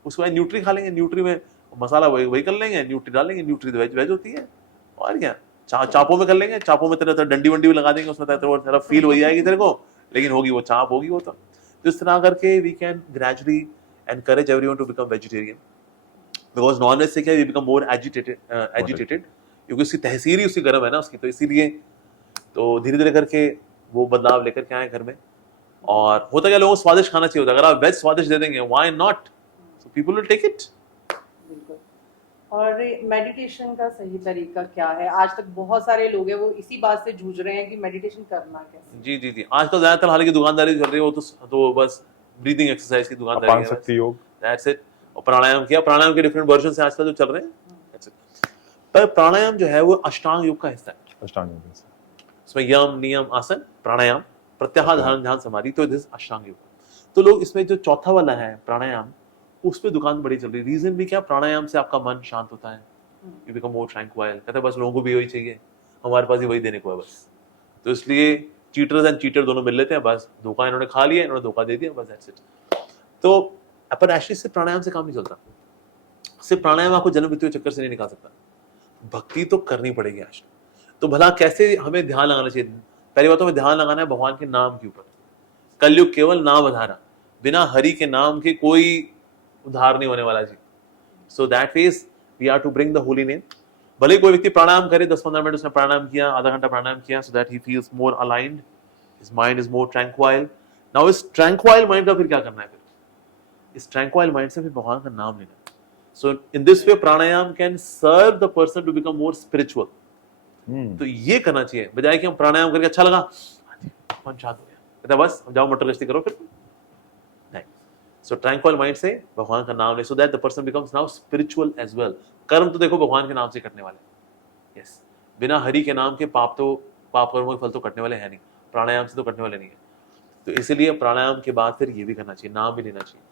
उसके बाद न्यूट्री खा लेंगे, न्यूट्री में मसाला वही कर लेंगे, न्यूट्री डालेंगे, न्यूट्री तो वेज होती है। और क्या, चापों में कर लेंगे, चापों में तेरा डंडी वंडी भी लगा देंगे, उसमें तेरा फील वही आएगी तेरे को, लेकिन होगी वो चाप होगी वो। तो इस तरह करके we can gradually encourage everyone to become vegetarian, because non veg से क्या वी बिकम मोर एजिटेटेड, क्योंकि उसकी तहसील ही उसकी गर्म है ना उसकी, तो इसीलिए तो धीरे धीरे करके वो बदलाव लेकर के आए घर में। और होता क्या, लोगों को स्वादिष्ट खाना चाहिए होता है, अगर आप वेज स्वादिष्ट दे देंगे why not, so people will take it. बिल्कुल। और मेडिटेशन का सही तरीका क्या है? आज तक बहुत सारे लोग हैं वो इसी बात से जूझ रहे हैं कि मेडिटेशन करना कैसे। जी आजकल ज्यादातर हालांकि दुकानदारी चल रही है, वो तो बस ब्रीदिंग एक्सरसाइज की दुकानदारी है, शक्ति योग, दैट्स इट। और प्राणायाम किया, प्राणायाम के डिफरेंट वर्जन से आजकल जो चल रहे हैं, पर प्राणायाम जो है वो अष्टांग योग का हिस्सा है। अष्टांग योग। इसमें यम, नियम, आसन, प्राणायाम, प्रत्याहार, धारण, ध्यान, समाधि, तो दिस अष्टांग योग। तो लोग इसमें जो चौथा वाला है प्राणायाम, उस पे दुकान बड़ी चल रही। रीजन भी क्या, प्राणायाम से आपका मन शांत होता है, यू बिकम मोर ट्रैंक्वाइल। कहते हैं बस लोगों को भी वही चाहिए, हमारे पास ही वही देने को है बस। तो इसलिए चीटर्स एंड चीटर दोनों मिल लेते हैं, बस धोखा इन्होंने खा लिया, इन्होंने धोखा दे दिया, बस दैट्स इट। तो अपन एक्चुअली सिर्फ प्राणायाम से काम नहीं चलता, सिर्फ प्राणायाम आपको जन्म मृत्यु के चक्कर से नहीं निकाल सकता, भक्ति तो करनी पड़ेगी आज। तो भला कैसे हमें ध्यान लगाना चाहिए? पहली बात तो हमें ध्यान लगाना है भगवान के नाम के ऊपर। कलयुग केवल नाम आधारा, बिना हरि के नाम के कोई उद्धार नहीं होने वाला जी। So that means we are to bring the holy name. भले कोई व्यक्ति प्राणायाम करे, 10-15 मिनट उसने प्राणायाम किया, आधा घंटा प्राणायाम किया, so that he feels more aligned, his mind is more tranquil. Now इस ट्रैंक्वाइल माइंड का फिर क्या करना है? फिर इस ट्रैंक्वाइल माइंड से फिर भगवान का नाम लेना है। So in this way pranayama can serve the person to become more spiritual। तो ये करना चाहिए, बजाय कि हम प्राणायाम करके अच्छा लगा, मन शांत हो गया, कहता बस जाओ मोटर गश्ती करो, फिर नहीं। So tranquil mind से भगवान का नाम ले, so that the person becomes now spiritual as well। कर्म तो देखो भगवान के नाम से कटने वाले, yes। बिना हरि के नाम के पाप कर्मों के फल तो कटने वाले हैं नहीं, प्राणायाम से तो कटने वाले नहीं है। तो इसीलिए प्राणायाम के बाद फिर ये भी करना चाहिए, नाम भी लेना चाहिए।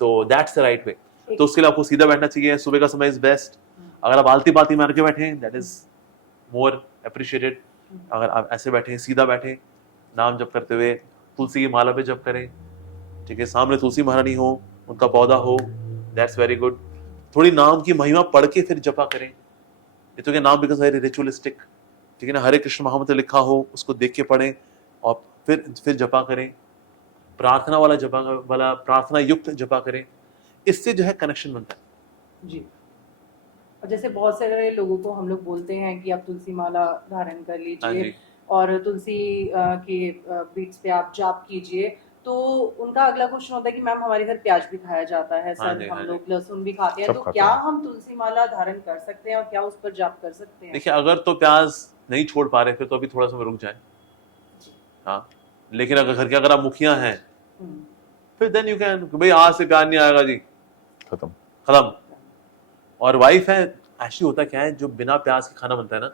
तो दैट्स द राइट वे। तो उसके लिए आपको सीधा बैठना चाहिए, सुबह का समय इज बेस्ट। अगर आप आलती पालती मार के बैठे, दैट इज मोर अप्रिशिएटेड। अगर आप ऐसे बैठे, सीधा बैठे, नाम जप करते हुए, तुलसी की माला पे जप करें, ठीक है, सामने तुलसी महारानी हो, उनका पौधा हो, दैट्स वेरी गुड। थोड़ी नाम की महिमा पढ़ के फिर जपा करें। ये तो क्या नाम बिकॉज वेरी रिचुअलिस्टिक, ठीक है ना, हरे कृष्ण महामंत्र लिखा हो उसको देख के पढ़ें और फिर जपा करें, प्रार्थना वाला जपा वाला प्रार्थना युक्त जपा करें। इससे जो है कनेक्शन बनता है जी। और जैसे बहुत सारे लोगों को हम लोग बोलते हैं कि आप तुलसी माला धारण कर लीजिए और तुलसी के बीट्स पे आप जाप कीजिए, तो उनका अगला क्वेश्चन होता है कि मैम हमारे घर प्याज भी खाया जाता है, सर हम लोग लहसुन भी खाते हैं, तो क्या हम तुलसी माला धारण कर सकते हैं और क्या उस पर जाप कर सकते हैं? देखिए, अगर तो प्याज नहीं छोड़ पा रहे फिर तो अभी थोड़ा सा रुक जाए, हाँ। लेकिन अगर घर के अगर आप मुखिया हैं फिर देन यू कैन, भाई आज से प्याज नहीं आएगा जी, खत्म। और वाइफ है, एक्चुअली होता क्या है, जो बिना प्याज के खाना बनता है ना,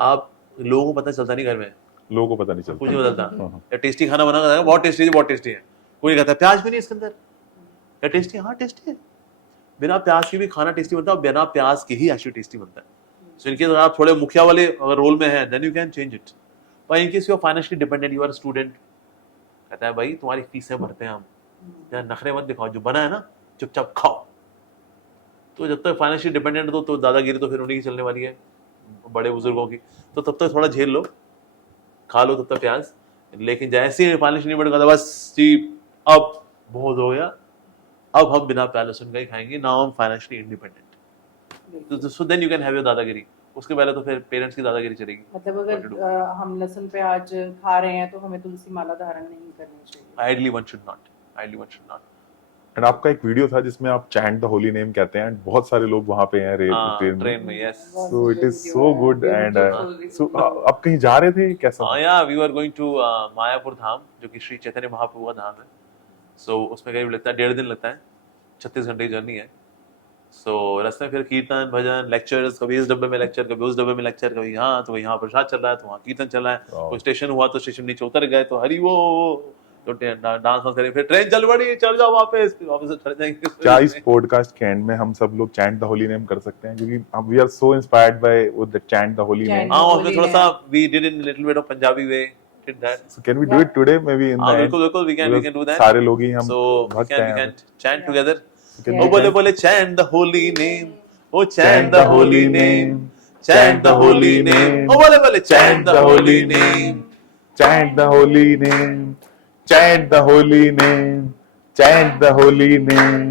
आप लोगों को पता चलता नहीं, घर में लोगों को पता नहीं चलता, कुछ नहीं बदलता। टेस्टी खाना बना है, बहुत टेस्टी है, बहुत टेस्टी है, कोई कहता है प्याज भी नहीं इसके अंदर, क्या टेस्टी है? हाँ टेस्टी है। बिना प्याज के भी खाना टेस्टी बनता है, बिना प्याज के ही एक्चुअली टेस्टी बनता है। सो इनकेस अगर आप थोड़े मुखिया वाले अगर रोल में है, then you can change it. पर in case you are financially dependent, you are student, कहता है भाई तुम्हारी फीसें भरते हैं हम, यार नखरे मत दिखाओ, जो बना है ना चुपचाप खाओ। तो जब तक फाइनेंशियली डिपेंडेंट हो तो दादागिरी तो फिर उन्हीं की चलने वाली है, बड़े बुजुर्गों की, तो तब तक थोड़ा झेल लो, खा लो तब तक प्याज। लेकिन जैसे ही फाइनेंशियली डिपेंडेंट, बस जी अब बहुत हो गया, अब हम बिना प्याज लहसुन का ही खाएंगे, नाउ हम financially independent. So then you can have your dadagiri. उसके पहले तो फिर पेरेंट्स की दादागिरी चलेगी। मतलब अगर हम लहसुन प्याज खा रहे हैं तो हमें तुलसी माला धारण नहीं करनी चाहिए। Ideally one should not. And आपका एक वीडियो था जिसमें आप चैंट द होली नेम कहते हैं, बहुत सारे लोग वहां पे हैं ट्रेन में, yes. So it is so good. And so आप कहीं जा रहे थे कैसा? हाँ या we are going to Mayapur Dham, जो कि श्री चैतन्य महाप्रभु का धाम है। सो उसमें करीब लगता है 1.5 दिन लगता है, 36 घंटे की जर्नी है। सो रास्ते में फिर कीर्तन भजन लेक्चर्स, कभी इस डब्बे में लेक्चर, कभी उस डब्बे में लेक्चर, कभी यहाँ तो यहाँ प्रसाद चल रहा है, तो वहाँ कीर्तन चल रहा है, कोई स्टेशन हुआ तो स्टेशन नीचे उतर गए तो हरी वो तो डांस करें, फिर ट्रेन चल पड़ी, चल जाओ वापस चढ़ जाएंगे। क्या इस पॉडकास्ट के एंड में हम सब लोग चैंट द होली नेम कर सकते हैं, क्योंकि we are so inspired by with the chant the holy name? हाँ, उसमें थोड़ा सा we did in little bit of Punjabi way, did that. So can we do it today may be in the end? बिल्कुल we can do that, सारे लोग ही हम so we can chant together. Yeah. Oh, बोले chant the holy name, oh chant the holy name, chant the holy name, oh बोले chant the holy name, chant the holy name, chant the holy name, chant the holy name.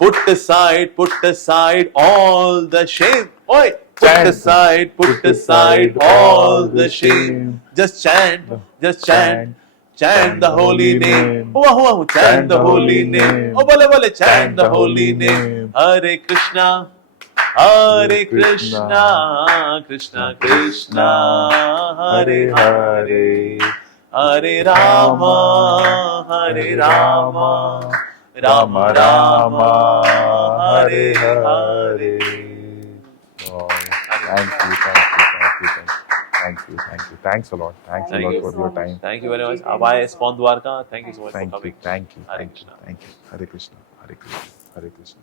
Put aside all the shame, oi, put aside all the shame, just chant the holy name, oh chant the holy name, oh बोले chant the holy name, Hare Krishna Krishna Krishna Hare Hare, Hare Rama Rama Rama Hare Hare। Thank you. Thanks a lot. Thanks a Thank lot you. for your time. Thank you very much. Abhay Spawn Dwarka, thank you so much for Thank you. coming. Thank you. Hare Thank you. Krishna. Thank you. Hare Krishna. Hare Krishna. Hare Krishna.